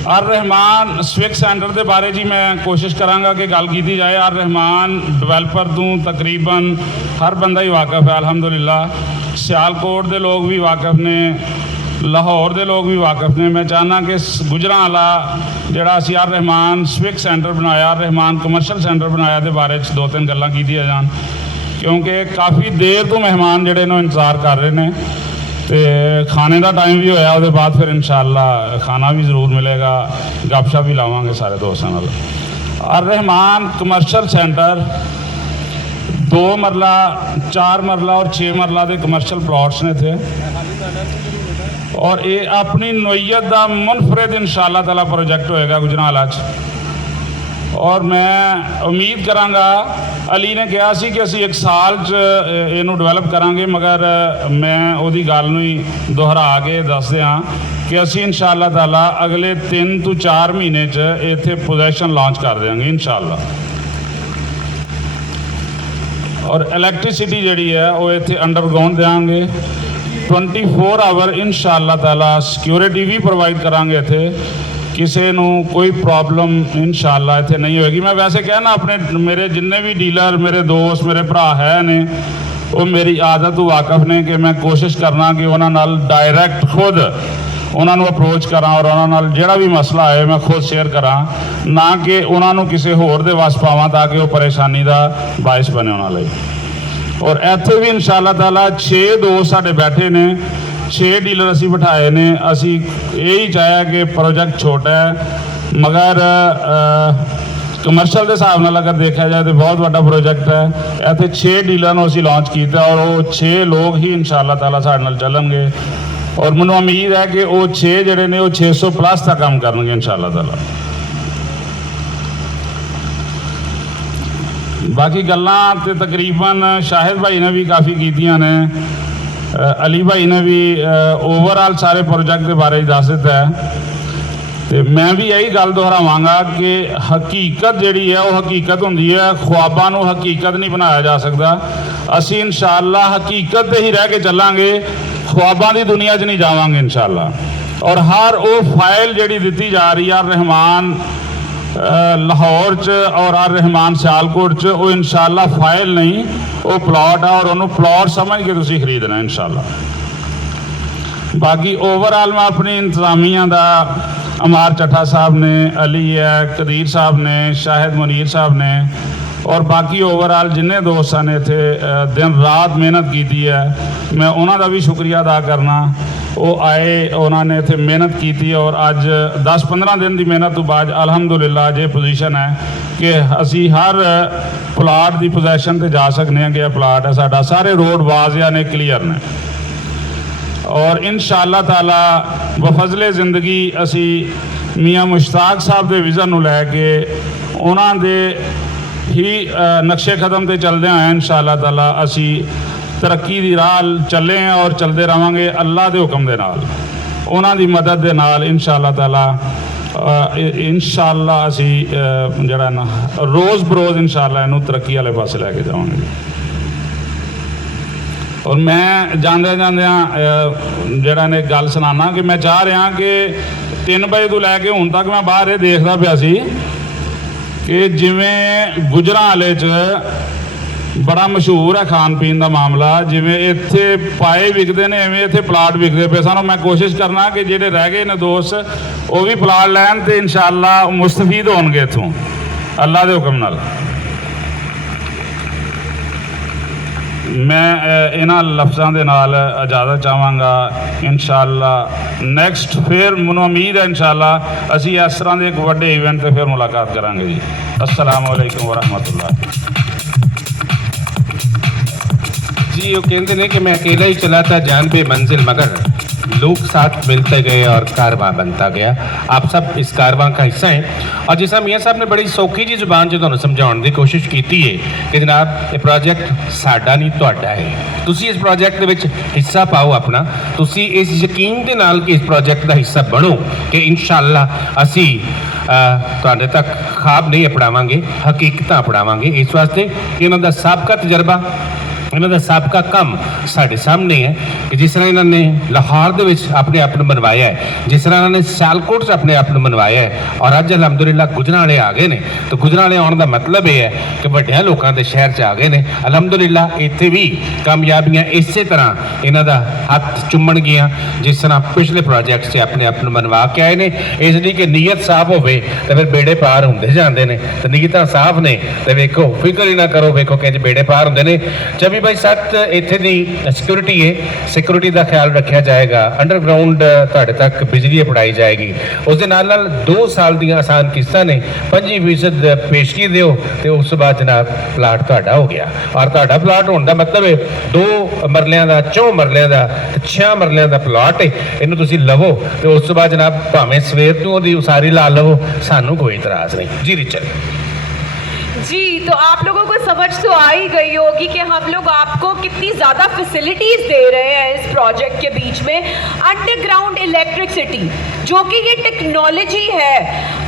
अर रहमान स्विक सेंटर के बारे जी मैं कोशिश कराँगा कि गल की जाए। अर रहमान डिवेलपर तो तकरीबन हर बंदा ही वाकफ है अल्हम्दुलिल्लाह। सियालकोट के लोग भी वाकफ ने, लाहौर के लोग भी वाकफ ने। मैं चाहना कि गुजरांवाला जोड़ा असी अर रहमान स्विक सेंटर बनाया, अर रहमान कमर्शल सेंटर बनाया के बारे 2-3 गल्लां कीतियां जान, क्योंकि काफ़ी देर तो मेहमान जोड़े ने इंतजार कर रहे हैं। तो खाने का टाइम भी होया, उसके बाद फिर इंशाअल्लाह खाना भी ज़रूर मिलेगा, गपशप भी लावांगे सारे दोस्तों नाल। अर रहमान कमर्शल सेंटर 2 मरला, 4 मरला और 6 मरला के कमर्शल प्लॉट्स ने थे, और ये अपनी नोयत का मुनफरद इंशाअल्लाह ताला प्रोजेक्ट होएगा गुजरांवाला। और मैं उम्मीद करांगा, अली ने कहा सी कि असी 1 साल इनू डिवेलप करांगे, मगर मैं उहदी गल नूं ही दोहरा के दस दियां कि असी इंशाअल्लाह ताला अगले 3 तो 4 महीने इत्थे पोजैशन लॉन्च कर देंगे इंशाअल्लाह। और इलैक्ट्रिसिटी जिहड़ी है वो इत्थे अंडरग्राउंड देंगे, 24 आवर इंशाअल्लाह ताला सिक्योरिटी भी प्रोवाइड करांगे इत्थे, किसी को कोई प्रॉब्लम इंशाअल्लाह इत्थे नहीं होगी। मैं वैसे कहना अपने मेरे जिन्ने भी डीलर, मेरे दोस्त, मेरे भरा है ने, वो मेरी आदत तो वाकफ ने कि मैं कोशिश करना कि उन्होंने नाल डायरैक्ट खुद उन्होंने अप्रोच करा और उन्होंने जोड़ा भी मसला है मैं खुद शेयर करा, ना कि उन्होंने किसी होर दे वस पावां ताकि वो परेशानी का बायस बने उन्होंने। और इत्थे भी इंशाअल्लाह ताला 6 दोस्त साडे बैठे ने, 6 डीलर असी बिठाए ने। असी यही चाहे कि प्रोजेक्ट छोटा है, मगर कमर्शल के हिसाब नाल अगर देखा जाए तो बहुत बड़ा प्रोजेक्ट है। इत्थे 6 डीलर असी लॉन्च किया और वो 6 लोग ही इंशाअल्लाह ताला साडे नाल चलणगे, और मैनूं उम्मीद है कि वो 6 जिहड़े ने वो 600 प्लस तक काम करनगे इंशाअल्लाह ताला। बाकी गल्लां ते तकरीबन शाहिद भाई ने भी काफ़ी कीतियां ने, अली भाई ने भी ओवरऑल सारे प्रोजेक्ट के बारे दस दिता है। तो मैं भी यही गल दोहरावांगा कि हकीकत जिहड़ी है वो हकीकत हुंदी है, ख्वाबां नूं हकीकत नहीं बनाया जा सकता। असी इंशाअल्लाह हकीकत ते ही रह के चलांगे, ख्वाबां दी दुनिया 'च नहीं जावांगे इंशाअल्लाह। और हर वो फाइल जिहड़ी दित्ती जा रही है रहमान लाहौर च और अर रहमान सियालकोट च, वो इंशाअल्लाह फाइल नहीं, वो प्लॉट है, और उन्होंने प्लॉट समझ के तुसीं खरीदना इंशाअल्लाह। बाकी ओवरऑल मैं अपनी इंतजामिया का अमार चट्ठा साहब ने, अली है, कदीर साहब ने, शाहिद मुनीर साहब ने और बाकी ओवरऑल जिन्ने दोस्तां ने इत्थे दिन रात मेहनत की है, मैं उन्हों का भी शुक्रिया अदा करना। वो आए, उन्होंने इत्थे मेहनत की और अज 10-15 दिन की मेहनत तो बाद अलहमदुलिल्लाह अज ये पोजीशन है कि असी हर प्लाट की पोजैशन से जा सकते हैं कि यह प्लाट है साडा, सारे रोड वाजिया ने, क्लीयर ने और इंशाअल्लाह ताला बफजले ज़िंदगी असी मियाँ मुश्ताक साहब के विज़न को लैके उन्होंने ही नक्शे कदम से चलदे आए इंशाअल्लाह ताला असी तरक्की की राह चले हैं और चलते रहेंगे अल्लाह के हुक्म के नाल, उन्हां दी मदद के नाल इंशाअल्लाह ताला इंशाअल्लाह असी जड़ा ना रोज़ बरोज़ इंशाअल्लाह इनू तरक्की वाले पासे लैके जावांगे। और मैं जांदे जांदे जड़ा ने गल सुनाना कि मैं चाह रहा कि 3 बजे तो लैके हुण तक मैं बाहर ये देखदा पिया सी कि जिवें गुजरांवाले च बड़ा मशहूर है खान पीन का मामला, जिमें इत्थे पाए विकते ने इवें इत्थे प्लाट विकते पे सन। मैं कोशिश करना कि जेडे रह गए ने दोस्त वो भी प्लाट लैन तो इंशाअल्लाह मुस्तफीद होणगे इत्थों अल्लाह के हुक्म नाल। मैं इन्हां लफ्ज़ों के नाल इजाज़त चाहांगा। इंशाअल्लाह नैक्सट फिर मैनूं उम्मीद है इंशाअल्लाह असी इस तरह के एक वड्डे इवेंट से फिर मुलाकात करांगे जी। अस्सलाम वालेकुम वरहमतुल्लाह। जी वो कहते हैं कि मैं अकेला ही चला था जान पे मंजिल, मगर लोग साथ मिलते गए और कारवां बनता गया। आप सब इस कारवां का हिस्सा हैं। और जिस मियाँ साहब ने बड़ी सौखी जी जुबान च तुहानूं समझाउण की कोशिश की है कि जनाब ये प्रोजेक्ट साडा नहीं तुहाडा है, तुसी इस प्रोजेक्ट दे विच हिस्सा पाओ अपना, तुसी इस यकीन के नाल कि इस प्रोजेक्ट का हिस्सा बनो कि इंशाअल्लाह असी तुहाडे तक ख्वाब नहीं अपनावांगे, हकीकतां अपनावांगे। इस वास्ते इन्हां दा साबका तजर्बा, इन्हों का सबका काम साढ़े सामने है कि जिस तरह इन्होंने लाहौर दे विच अपने आप में बनवाया है, जिस तरह इन्होंने सियालकोट से अपने आप में बनवाया है और अज अलहमदुलिल्लाह गुजरांवाले आ गए ने। तो गुजरांवाले आने का मतलब यह है कि वड्डियां लोगों के शहर च आ गए ने। अलहमदुलिल्लाह इत्थे भी कामयाबियां इस तरह इन्हों का हथ चुमन गियां जिस तरह पिछले प्रोजेक्ट से अपने आप में बनवा के आए ने। इसलिए कि नीयत साफ होवे तो फिर बेड़े पार होंदे जांदे ने, तो नीयत साफ ने तो वेखो फिक्र ही ना करो, वेखो कि बेड़े पार होंदे ने। जब भाई सख्त इत्थे दी सिक्योरिटी है, सिक्योरिटी का ख्याल रखा जाएगा, अंडरग्राउंड तुहाडे तक बिजली पढ़ाई जाएगी। उस दे नाल 2 साल दी आसान किस्तां ने 25% पेशगी दिओ तो उस बाद जनाब प्लाट तुहाडा हो गया। और तुहाडा प्लाट होने का मतलब है 2 मरलियां का, 4 मरलियां का, 6 मरलियां का प्लाट है। इन्हूं तुसीं लवो तो उस बाद जनाब भावें सवेर तो ओहदी उसारी ला लवो, सानू कोई इतराज़ नहीं जी। रिचल जी, तो आप लोगों को समझ तो आ ही गई होगी कि हम लोग आपको कितनी ज़्यादा फैसिलिटीज़ दे रहे हैं इस प्रोजेक्ट के बीच में। अंडरग्राउंड इलेक्ट्रिसिटी जो कि ये टेक्नोलॉजी है,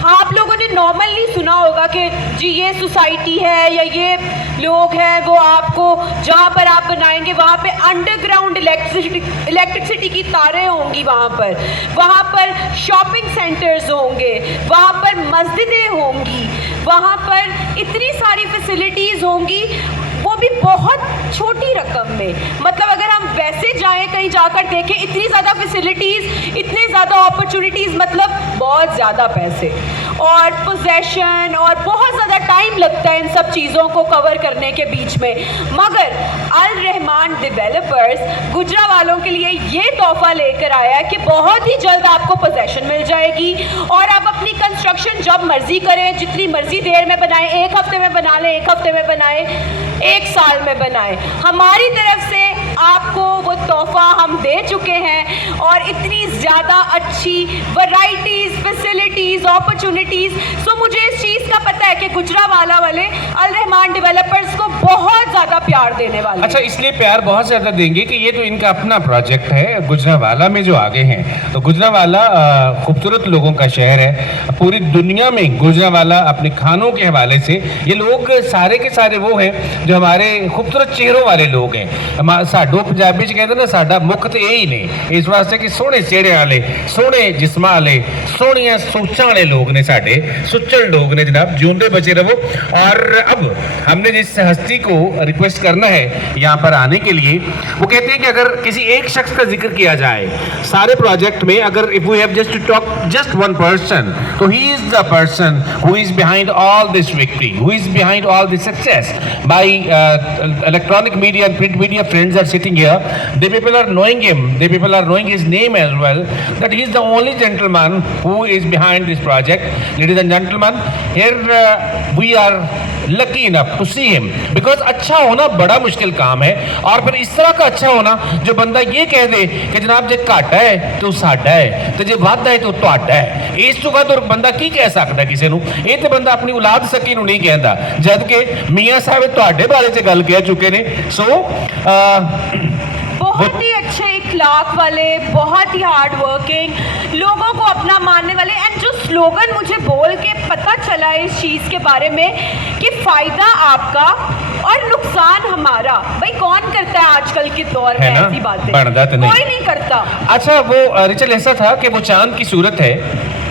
आप लोगों ने नॉर्मली सुना होगा कि जी ये सोसाइटी है या ये लोग हैं वो आपको जहाँ पर आप बनाएंगे वहाँ पे अंडरग्राउंड इलेक्ट्रिसिटी की तारें होंगी, वहाँ पर शॉपिंग सेंटर्स होंगे, वहाँ पर मस्जिदें होंगी, वहाँ पर इतनी सारी फैसिलिटीज़ होंगी, वो भी बहुत छोटी रकम में। मतलब अगर हम वैसे जाएं कहीं जाकर देखें, इतनी ज़्यादा फैसिलिटीज़, इतने ज़्यादा अपॉर्चुनिटीज़, मतलब बहुत ज़्यादा पैसे और पोजेशन और बहुत ज़्यादा टाइम लगता है इन सब चीज़ों को कवर करने के बीच में। मगर अल रहमान डेवलपर्स गुजरांवालों के लिए ये तोहफा लेकर आया है कि बहुत ही जल्द आपको पोजेशन मिल जाएगी और आप अपनी कंस्ट्रक्शन जब मर्जी करें, जितनी मर्जी देर में बनाएं, 1 हफ्ते में बना लें, 1 हफ्ते में बनाएं, 1 साल में बनाएं। हमारी तरफ से आपको वो तोहफा हम दे चुके हैं और इतनी ज़्यादा अच्छी वैरायटीज़, फैसिलिटीज़, अपॉर्चुनिटीज़। सो मुझे इस चीज़ का पता है कि गुजरांवाला वाले अल रहमान डेवलपर्स को बहुत ज़्यादा प्यार देने वाले। अच्छा, इसलिए प्यार बहुत ज़्यादा देंगे कि ये तो इनका अपना प्रोजेक्ट है। गुजरांवाला में जो आगे हैं, तो गुजरांवाला खूबसूरत लोगों का शहर है। पूरी दुनिया में गुजरांवाला अपने खानों के हवाले से, ये लोग सारे के सारे वो हैं जो हमारे खूबसूरत चेहरों वाले लोग हैं। ਢਾਡੋ ਪੰਜਾਬੀ ਚ ਕਹਿੰਦੇ ਨੇ ਸਾਡਾ ਮੁੱਖ ਤੇ ਇਹ ਹੀ ਨੇ, ਇਸ ਵਾਸਤੇ ਕਿ ਸੋਹਣੇ ਚਿਹਰੇ ਵਾਲੇ, ਸੋਹਣੇ ਜਿਸਮਾਂ ਵਾਲੇ, सोहनिया सोचा वाले लोग ने, साढ़े सुचल लोग ने जनाब, जिਉਂਦੇ बचे रहो। और अब हमने जिस हस्ती को रिक्वेस्ट करना है यहाँ पर आने के लिए, वो कहते हैं कि अगर किसी एक शख्स का जिक्र किया जाए सारे प्रोजेक्ट में, अगर if we have just to talk just one person, तो he is the person who is behind all this victory, who is behind all this success. By electronic media and print media friends are sitting here, the people are knowing him, the people are knowing his name as well, that he is the only gentleman who is behind this project. Ladies and gentlemen, here we are lucky enough to see him, because अच्छा होना बड़ा मुश्किल काम है, और फिर इस तरह का अच्छा होना जो बंदा ये कह दे कि जनाब जे घाटा है तो साडा है, तो जे वादा है तो तुहाडा है। इस तो बाद बंदा की कह सकता किसी नूं? ये तो बंदा अपनी औलाद सकी नूं नहीं कहता, जबकि मियाँ साहब तुहाडे बारे च गल कह चुके ने। सो बहुत ही अच्छे इखलाक वाले, बहुत ही हार्ड वर्किंग, लोगों को अपना मानने वाले, एंड जो स्लोगन मुझे बोल के पता चला इस चीज़ के बारे में कि फ़ायदा आपका और नुकसान हमारा। भाई कौन करता है आजकल के दौर में ऐसी बातें? कोई नहीं करता। अच्छा, वो रिचल ऐसा था कि वो चांद की सूरत है,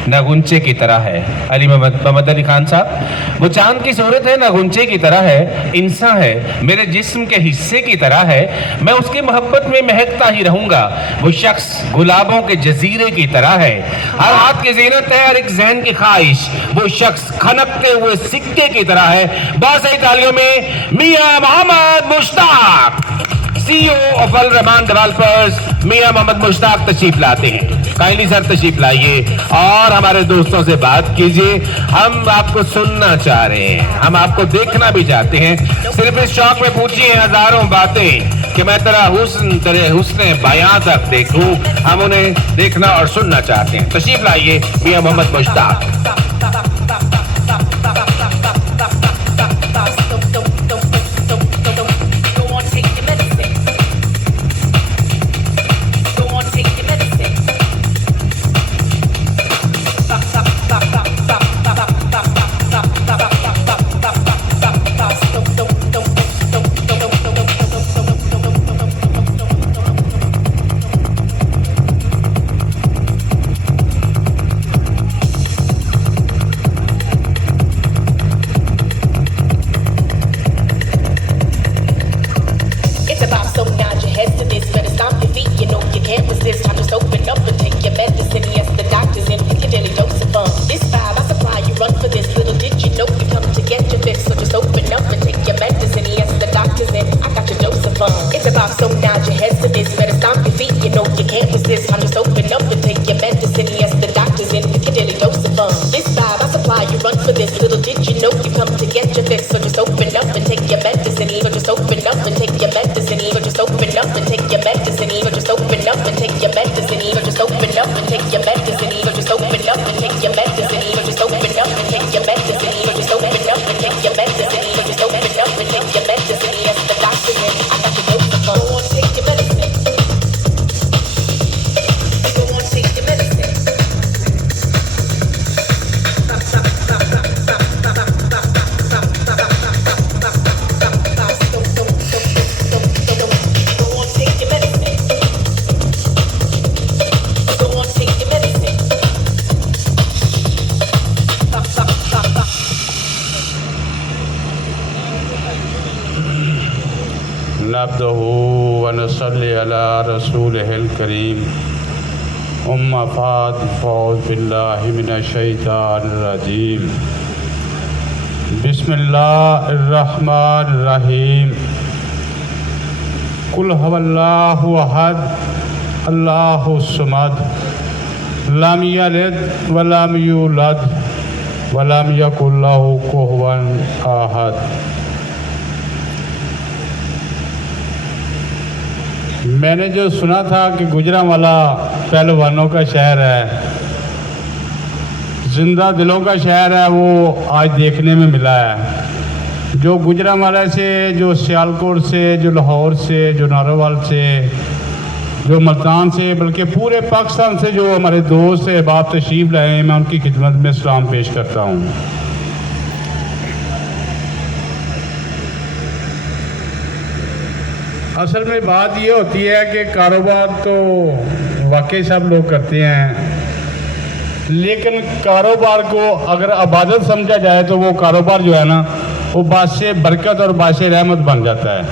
नागुंचे की तरह है। अली मोहम्मद अली खान साहब, वो चांद की सूरत है, नागुंचे की तरह है, इंसान है, मेरे जिस्म के हिस्से की तरह है, मैं उसकी मोहब्बत में महकता ही रहूंगा। वो शख्स गुलाबों के जजीरे की तरह है, हर हाथ की ज़ीनत है, हर एक जहन की ख्वाहिश। वो शख्स खनकते हुए सिक्के की तरह है। बहुत सारी तालियों में Mian Mohammad Mushtaq, CEO of Al Rahman developers, Mian Mohammad Mushtaq तशरीफ लाते हैं। काइंडली सर तशरीफ लाइए और हमारे दोस्तों से बात कीजिए। हम आपको सुनना चाह रहे हैं, हम आपको देखना भी चाहते हैं। सिर्फ इस शौक में पूछिए हजारों बातें कि मैं तेरा हुस्न बयां तक देखूं, हम उन्हें देखना और सुनना चाहते हैं। तशरीफ लाइए मियां मोहम्मद मुश्ताक। नब्दहु व नसल्ली अला रसूलिहिल करीम। उम्मा फ़ात फ़ौज़ बिल्लाहि मिनश शैतानिर रजीम। बिस्मिल्लाहिर रहमानिर रहीम। कुल हुवल्लाहु अहद अल्लाहुस समद लम यलिद व लम यूलद व लम यकुल लहु कुफुवन अहद। मैंने जो सुना था कि गुजरांवाला पहलवानों का शहर है, जिंदा दिलों का शहर है, वो आज देखने में मिला है। जो गुजरांवाला से, जो सियालकोट से, जो लाहौर से, जो नारोवाल से, जो मुल्तान से, बल्कि पूरे पाकिस्तान से जो हमारे दोस्त अहबाब तशरीफ़ लाए हैं, मैं उनकी खिदमत में सलाम पेश करता हूँ। असल में बात ये होती है कि कारोबार तो वाकई सब लोग करते हैं, लेकिन कारोबार को अगर इबादत समझा जाए तो वो कारोबार जो है ना वो बासे बरकत और बासे रहमत बन जाता है।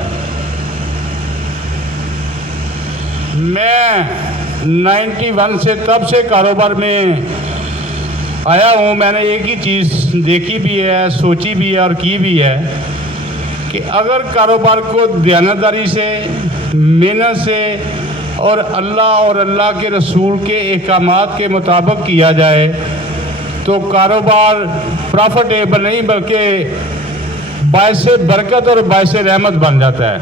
मैं 91 से तब से कारोबार में आया हूँ। मैंने एक ही चीज़ देखी भी है, सोची भी है और की भी है कि अगर कारोबार को दयानतदारी से, मेहनत से और अल्लाह के रसूल के अहकामात के मुताबिक किया जाए तो कारोबार प्रॉफिटेबल नहीं बल्कि बायस बरकत और बायस रहमत बन जाता है।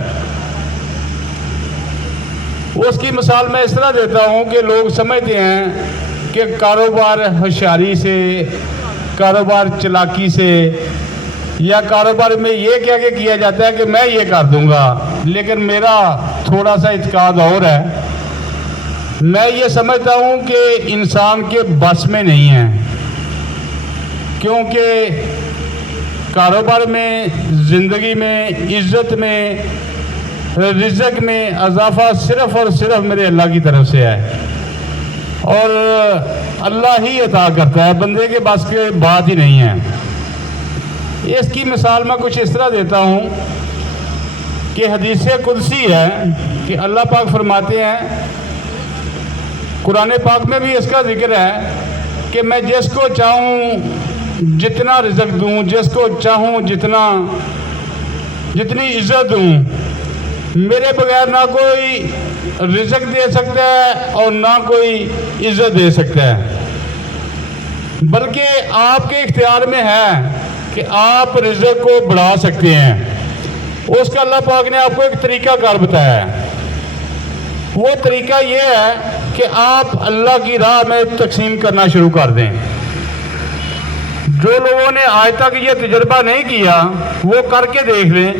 उसकी मिसाल मैं इस तरह देता हूँ कि लोग समझते हैं कि कारोबार होशियारी से, कारोबार चालाकी से या कारोबार में ये क्या क्या किया जाता है कि मैं ये कर दूंगा, लेकिन मेरा थोड़ा सा इत्काद और है। मैं ये समझता हूँ कि इंसान के बस में नहीं है, क्योंकि कारोबार में, ज़िंदगी में, इज़्ज़त में, रिज़्क़ में इजाफा सिर्फ़ और सिर्फ मेरे अल्लाह की तरफ से है और अल्लाह ही अता करता है, बंदे के बस की बात ही नहीं है। इसकी मिसाल मैं कुछ इस तरह देता हूँ कि हदीस कुदसी है कि अल्लाह पाक फरमाते हैं, कुरान पाक में भी इसका जिक्र है कि मैं जिसको चाहूँ जितना रिज़्क़ दूँ, जिसको चाहूँ जितनी इज़्ज़त दूँ, मेरे बगैर ना कोई रिज़्क़ दे सकता है और ना कोई इज़्ज़त दे सकता है, बल्कि आपके इख्तियार में है कि आप रिज़्क़ को बढ़ा सकते हैं। उसका अल्लाह पाक ने आपको एक तरीका कार बताया है। वो तरीका ये है कि आप अल्लाह की राह में तकसीम करना शुरू कर दें। जो लोगों ने आज तक ये तजर्बा नहीं किया वो करके देख लें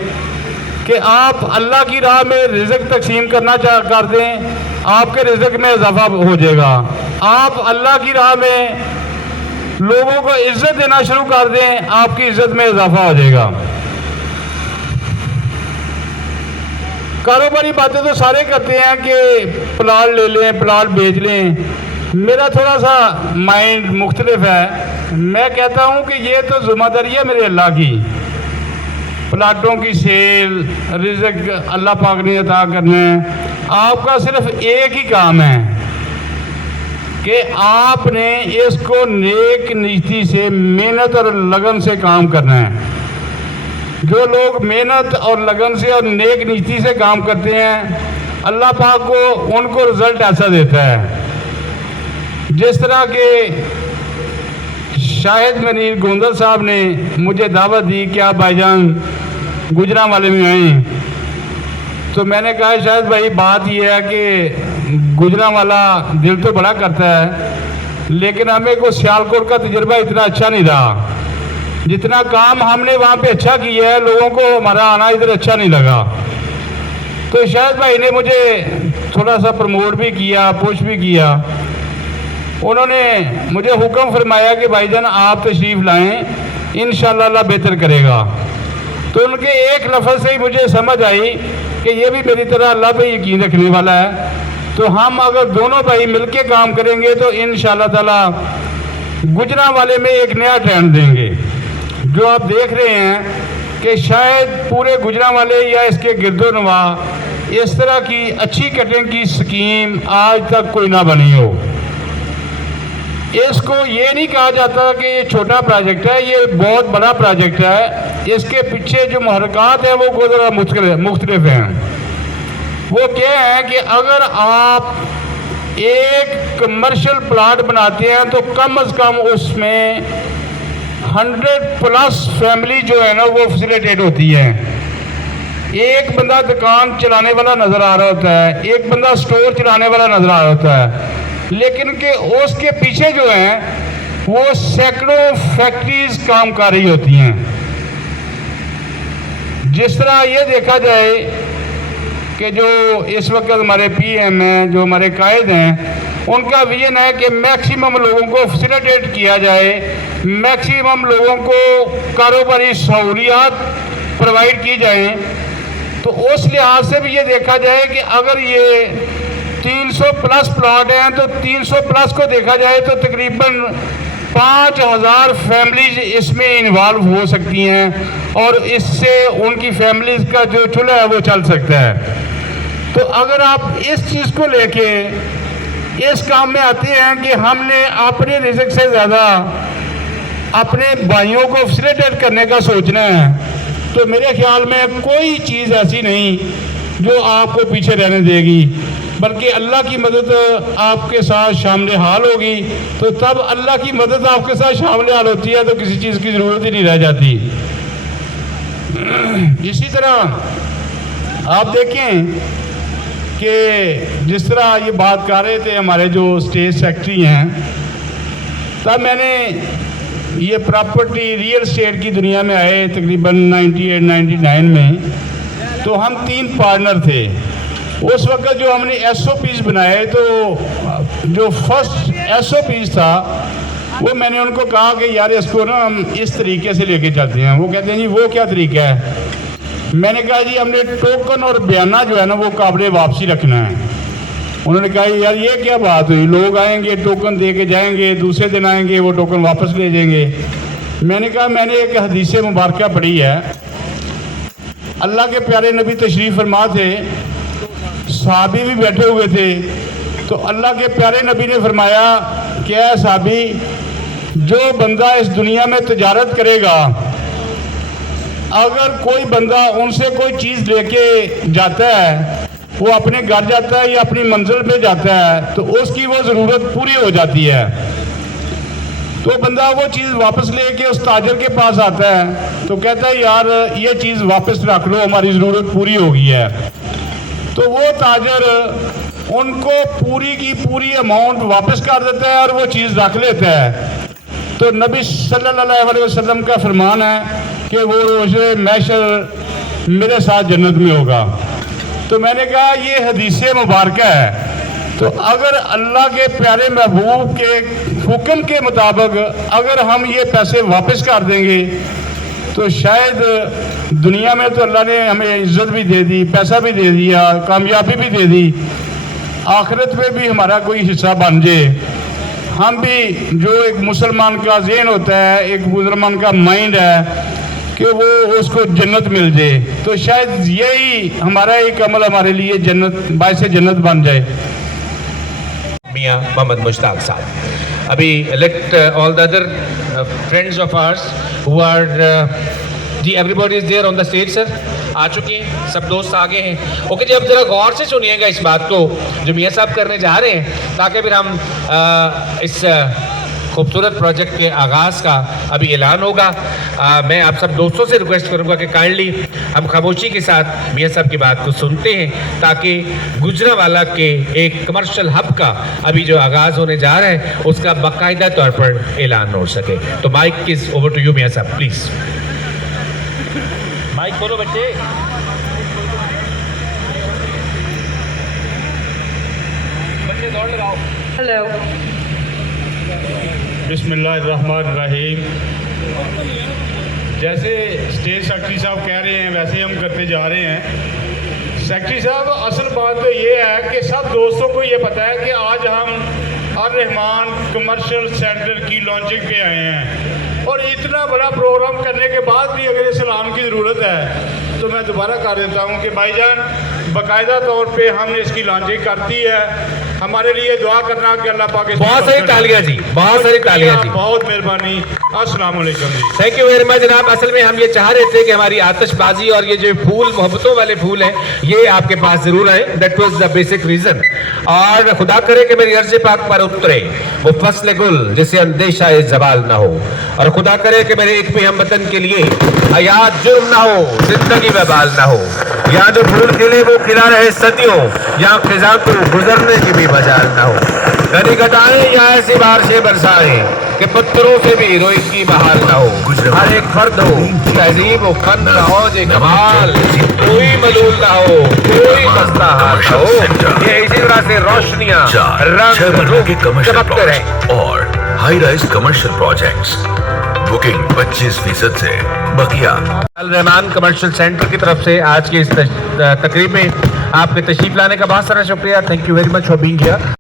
कि आप अल्लाह की राह में रिज़्क़ तकसीम करना कर दें, आपके रिज़्क़ में इजाफा हो जाएगा। आप अल्लाह की राह में लोगों को इज़्ज़त देना शुरू कर दें, आपकी इज़्ज़त में इजाफा हो जाएगा। कारोबारी बातें तो सारे करते हैं कि प्लाट ले लें, प्लाट बेच लें। मेरा थोड़ा सा माइंड मुख्तलिफ है। मैं कहता हूँ कि ये तो ज़िम्मेदारी है मेरे अल्लाह की। प्लाटों की सेल, रिज़्क़ अल्लाह पाक ने अता करना है। आपका सिर्फ एक ही काम है कि आपने इसको नेक नीति से, मेहनत और लगन से काम करना है। जो लोग मेहनत और लगन से और नेक नीति से काम करते हैं, अल्लाह पाक को उनको रिज़ल्ट ऐसा देता है जिस तरह के शाहिद मनीर गोंदल साहब ने मुझे दावत दी कि आप भाईजान गुजरांवाले में आए, तो मैंने कहा शायद भाई बात यह है कि गुजरांवाला दिल तो बड़ा करता है, लेकिन हमें को सियालकोट का तजुर्बा इतना अच्छा नहीं रहा। जितना काम हमने वहाँ पे अच्छा किया है, लोगों को हमारा आना इधर अच्छा नहीं लगा। तो शायद भाई ने मुझे थोड़ा सा प्रमोट भी किया, पुश भी किया। उन्होंने मुझे हुक्म फरमाया कि भाईजान आप तशरीफ़ लाएं, इंशाअल्लाह अल्लाह बेहतर करेगा। तो उनके एक लफ्ज़ से ही मुझे समझ आई कि ये भी मेरी तरह अल्लाह पे यकीन रखने वाला है। तो हम अगर दोनों भाई मिलके काम करेंगे तो इंशाअल्लाह ताला गुजरांवाले में एक नया ट्रेंड देंगे। जो आप देख रहे हैं कि शायद पूरे गुजरांवाले या इसके गिरदोनवा इस तरह की अच्छी कटिंग की स्कीम आज तक कोई ना बनी हो। इसको ये नहीं कहा जाता कि ये छोटा प्रोजेक्ट है, ये बहुत बड़ा प्रोजेक्ट है। इसके पीछे जो महरक़ात है वो ज़रा मुख्तलिफ हैं। वो क्या है कि अगर आप एक कमर्शियल प्लाट बनाते हैं तो कम से कम उसमें 100+ फैमिली जो है ना वो फैसिलिटेट होती है। एक बंदा दुकान चलाने वाला नज़र आ रहा होता है, एक बंदा स्टोर चलाने वाला नज़र आ रहा होता है, लेकिन कि उसके पीछे जो है वो सैकड़ों फैक्ट्रीज काम कर रही होती हैं। जिस तरह ये देखा जाए कि जो इस वक्त हमारे PM हैं, जो हमारे कायद हैं, उनका विजन है कि मैक्सिमम लोगों को फैसिलिटेट किया जाए, मैक्सिमम लोगों को कारोबारी सहूलियात प्रोवाइड की जाए। तो उस लिहाज से भी ये देखा जाए कि अगर ये 300 प्लस प्लॉट हैं तो 300 प्लस को देखा जाए तो तकरीबन 5000 फैमिलीज इसमें इन्वॉल्व हो सकती हैं और इससे उनकी फैमिलीज का जो चूल्हा है वो चल सकता है। तो अगर आप इस चीज़ को लेके इस काम में आते हैं कि हमने अपने रिज़्क से ज़्यादा अपने भाइयों को फैसिलिटेट करने का सोचना है, तो मेरे ख्याल में कोई चीज़ ऐसी नहीं जो आपको पीछे रहने देगी, बल्कि अल्लाह की मदद आपके साथ शामिल हाल होगी। तो तब अल्लाह की मदद आपके साथ शामिल हाल होती है तो किसी चीज़ की ज़रूरत ही नहीं रह जाती। इसी तरह आप देखें कि जिस तरह ये बात कर रहे थे हमारे जो स्टेट सेक्रेटरी हैं, तब मैंने ये प्रॉपर्टी रियल स्टेट की दुनिया में आए तकरीबन 98-99 में, तो हम 3 पार्टनर थे। उस वक्त जो हमने SOPs बनाए तो जो फर्स्ट SOPs था वो मैंने उनको कहा कि यार इसको ना हम इस तरीके से लेके चलते हैं। वो कहते हैं जी वो क्या तरीका है? मैंने कहा जी हमने टोकन और बयाना जो है ना वो काबिल वापसी रखना है। उन्होंने कहा यार ये क्या बात हुई, लोग आएंगे टोकन दे के जाएंगे, दूसरे दिन आएंगे वो टोकन वापस ले जाएंगे। मैंने कहा मैंने एक हदीस मुबारक पढ़ी है, अल्लाह के प्यारे नबी तशरीफ़ फरमा थे, सहाबी भी बैठे हुए थे, तो अल्लाह के प्यारे नबी ने फरमाया कि ऐ सहाबी, जो बंदा इस दुनिया में तजारत करेगा, अगर कोई बंदा उनसे कोई चीज़ लेके जाता है, वो अपने घर जाता है या अपनी मंजिल पे जाता है, तो उसकी वो ज़रूरत पूरी हो जाती है। तो बंदा वो चीज़ वापस लेके उस ताजर के पास आता है तो कहता है यार ये चीज़ वापस रख लो, हमारी ज़रूरत पूरी हो गई है। तो वो ताजर उनको पूरी की पूरी अमाउंट वापस कर देता है और वो चीज़ रख लेता है। तो नबी सल्लल्लाहु अलैहि वसल्लम का फरमान है कि वो रोज़े महशर मेरे साथ जन्नत में होगा। तो मैंने कहा ये हदीस मुबारक है, तो अगर अल्लाह के प्यारे महबूब के हुक्म के मुताबिक अगर हम ये पैसे वापस कर देंगे तो शायद दुनिया में तो अल्लाह ने हमें इज्जत भी दे दी, पैसा भी दे दिया, कामयाबी भी दे दी, आखिरत में भी हमारा कोई हिस्सा बन जाए। हम भी जो एक मुसलमान का ज़हन होता है, एक मुसलमान का माइंड है कि वो उसको जन्नत मिल जाए, तो शायद यही हमारा एक अमल हमारे लिए जन्नत बायसे जन्नत बन जाए। मियां मोहम्मद मुश्ताक साहब, अभी let all the other friends of ours who are जी everybody is there on the stage sir, आ चुके हैं, सब दोस्त आगे हैं। ओके जी, अब जरा गौर से सुनिएगा इस बात को जो मियां साहब करने जा रहे हैं, ताकि फिर हम इस खूबसूरत प्रोजेक्ट के आगाज़ का अभी ऐलान होगा। मैं आप सब दोस्तों से रिक्वेस्ट करूंगा कि काइंडली हम खामोशी के साथ मियां साहब की बात को सुनते हैं, ताकि गुजरांवाला के एक कमर्शियल हब का अभी जो आगाज़ होने जा रहा है उसका बाकायदा तौर पर ऐलान हो सके। तो mike is over to you Mian sahab, please. Mic बोलो बच्चे। बच्चे दौड़ लगाओ। हेलो। बिस्मिल्लाहिर्रहमानिर्रहीम। जैसे स्टेट सेक्रेटरी साहब कह रहे हैं वैसे हम करते जा रहे हैं। सेक्रेटरी साहब, असल बात तो ये है कि सब दोस्तों को ये पता है कि आज हम अर रहमान कमर्शियल सेंटर की लॉन्चिंग पे आए हैं, और इतना बड़ा प्रोग्राम करने के बाद भी अगर सलाम की ज़रूरत है तो मैं दोबारा कर देता हूँ कि भाईजान बाकायदा तौर पे हमने इसकी लॉन्चिंग करती है, हमारे लिए दुआ करना कि अल्लाह पाक। बहुत सारी तालियां जी, बहुत सारी तालियां जी, बहुत मेहरबानी। अस्सलाम वालेकुम जी। थैंक यू वेरी मच जनाब। असल में हम ये चाह रहे थे कि हमारी आतिशबाजी और ये जो फूल मोहब्बतों वाले फूल हैं ये आपके पास जरूर आए, that was the basic reason. और खुदा करे कि मेरी अर्ज़ पाक पर उतरे वो फसल गुल जिसे अंदेशा जवाल ना हो, और खुदा करे कि मेरे एक भी हमवतन के लिए हयात जुर्म ना हो, जिंदगी वबाल ना हो। यहाँ जो फूल खिले वो खिला रहे सदियों, यहाँ खिजा को गुजरने की भी मजाल ना हो। घनी घटाएं या ऐसी बारिशें बरसाएं कि पत्थरों से भी रोई की बहार ना हो। हर एक फर्द हो तहजीब हो, फन ना हो, जे कमाल, कोई मलूल ना हो, कोई मस्ता हाल ना हो। ये इसी तरह से रोशनियां रंग चमकते रहे। और high rise commercial projects booking 25% से बकिया। अल रहमान कमर्शियल सेंटर की तरफ से आज के इस तकरीब में आपके तशरीफ लाने का बहुत सारा शुक्रिया। Thank you very much for being here.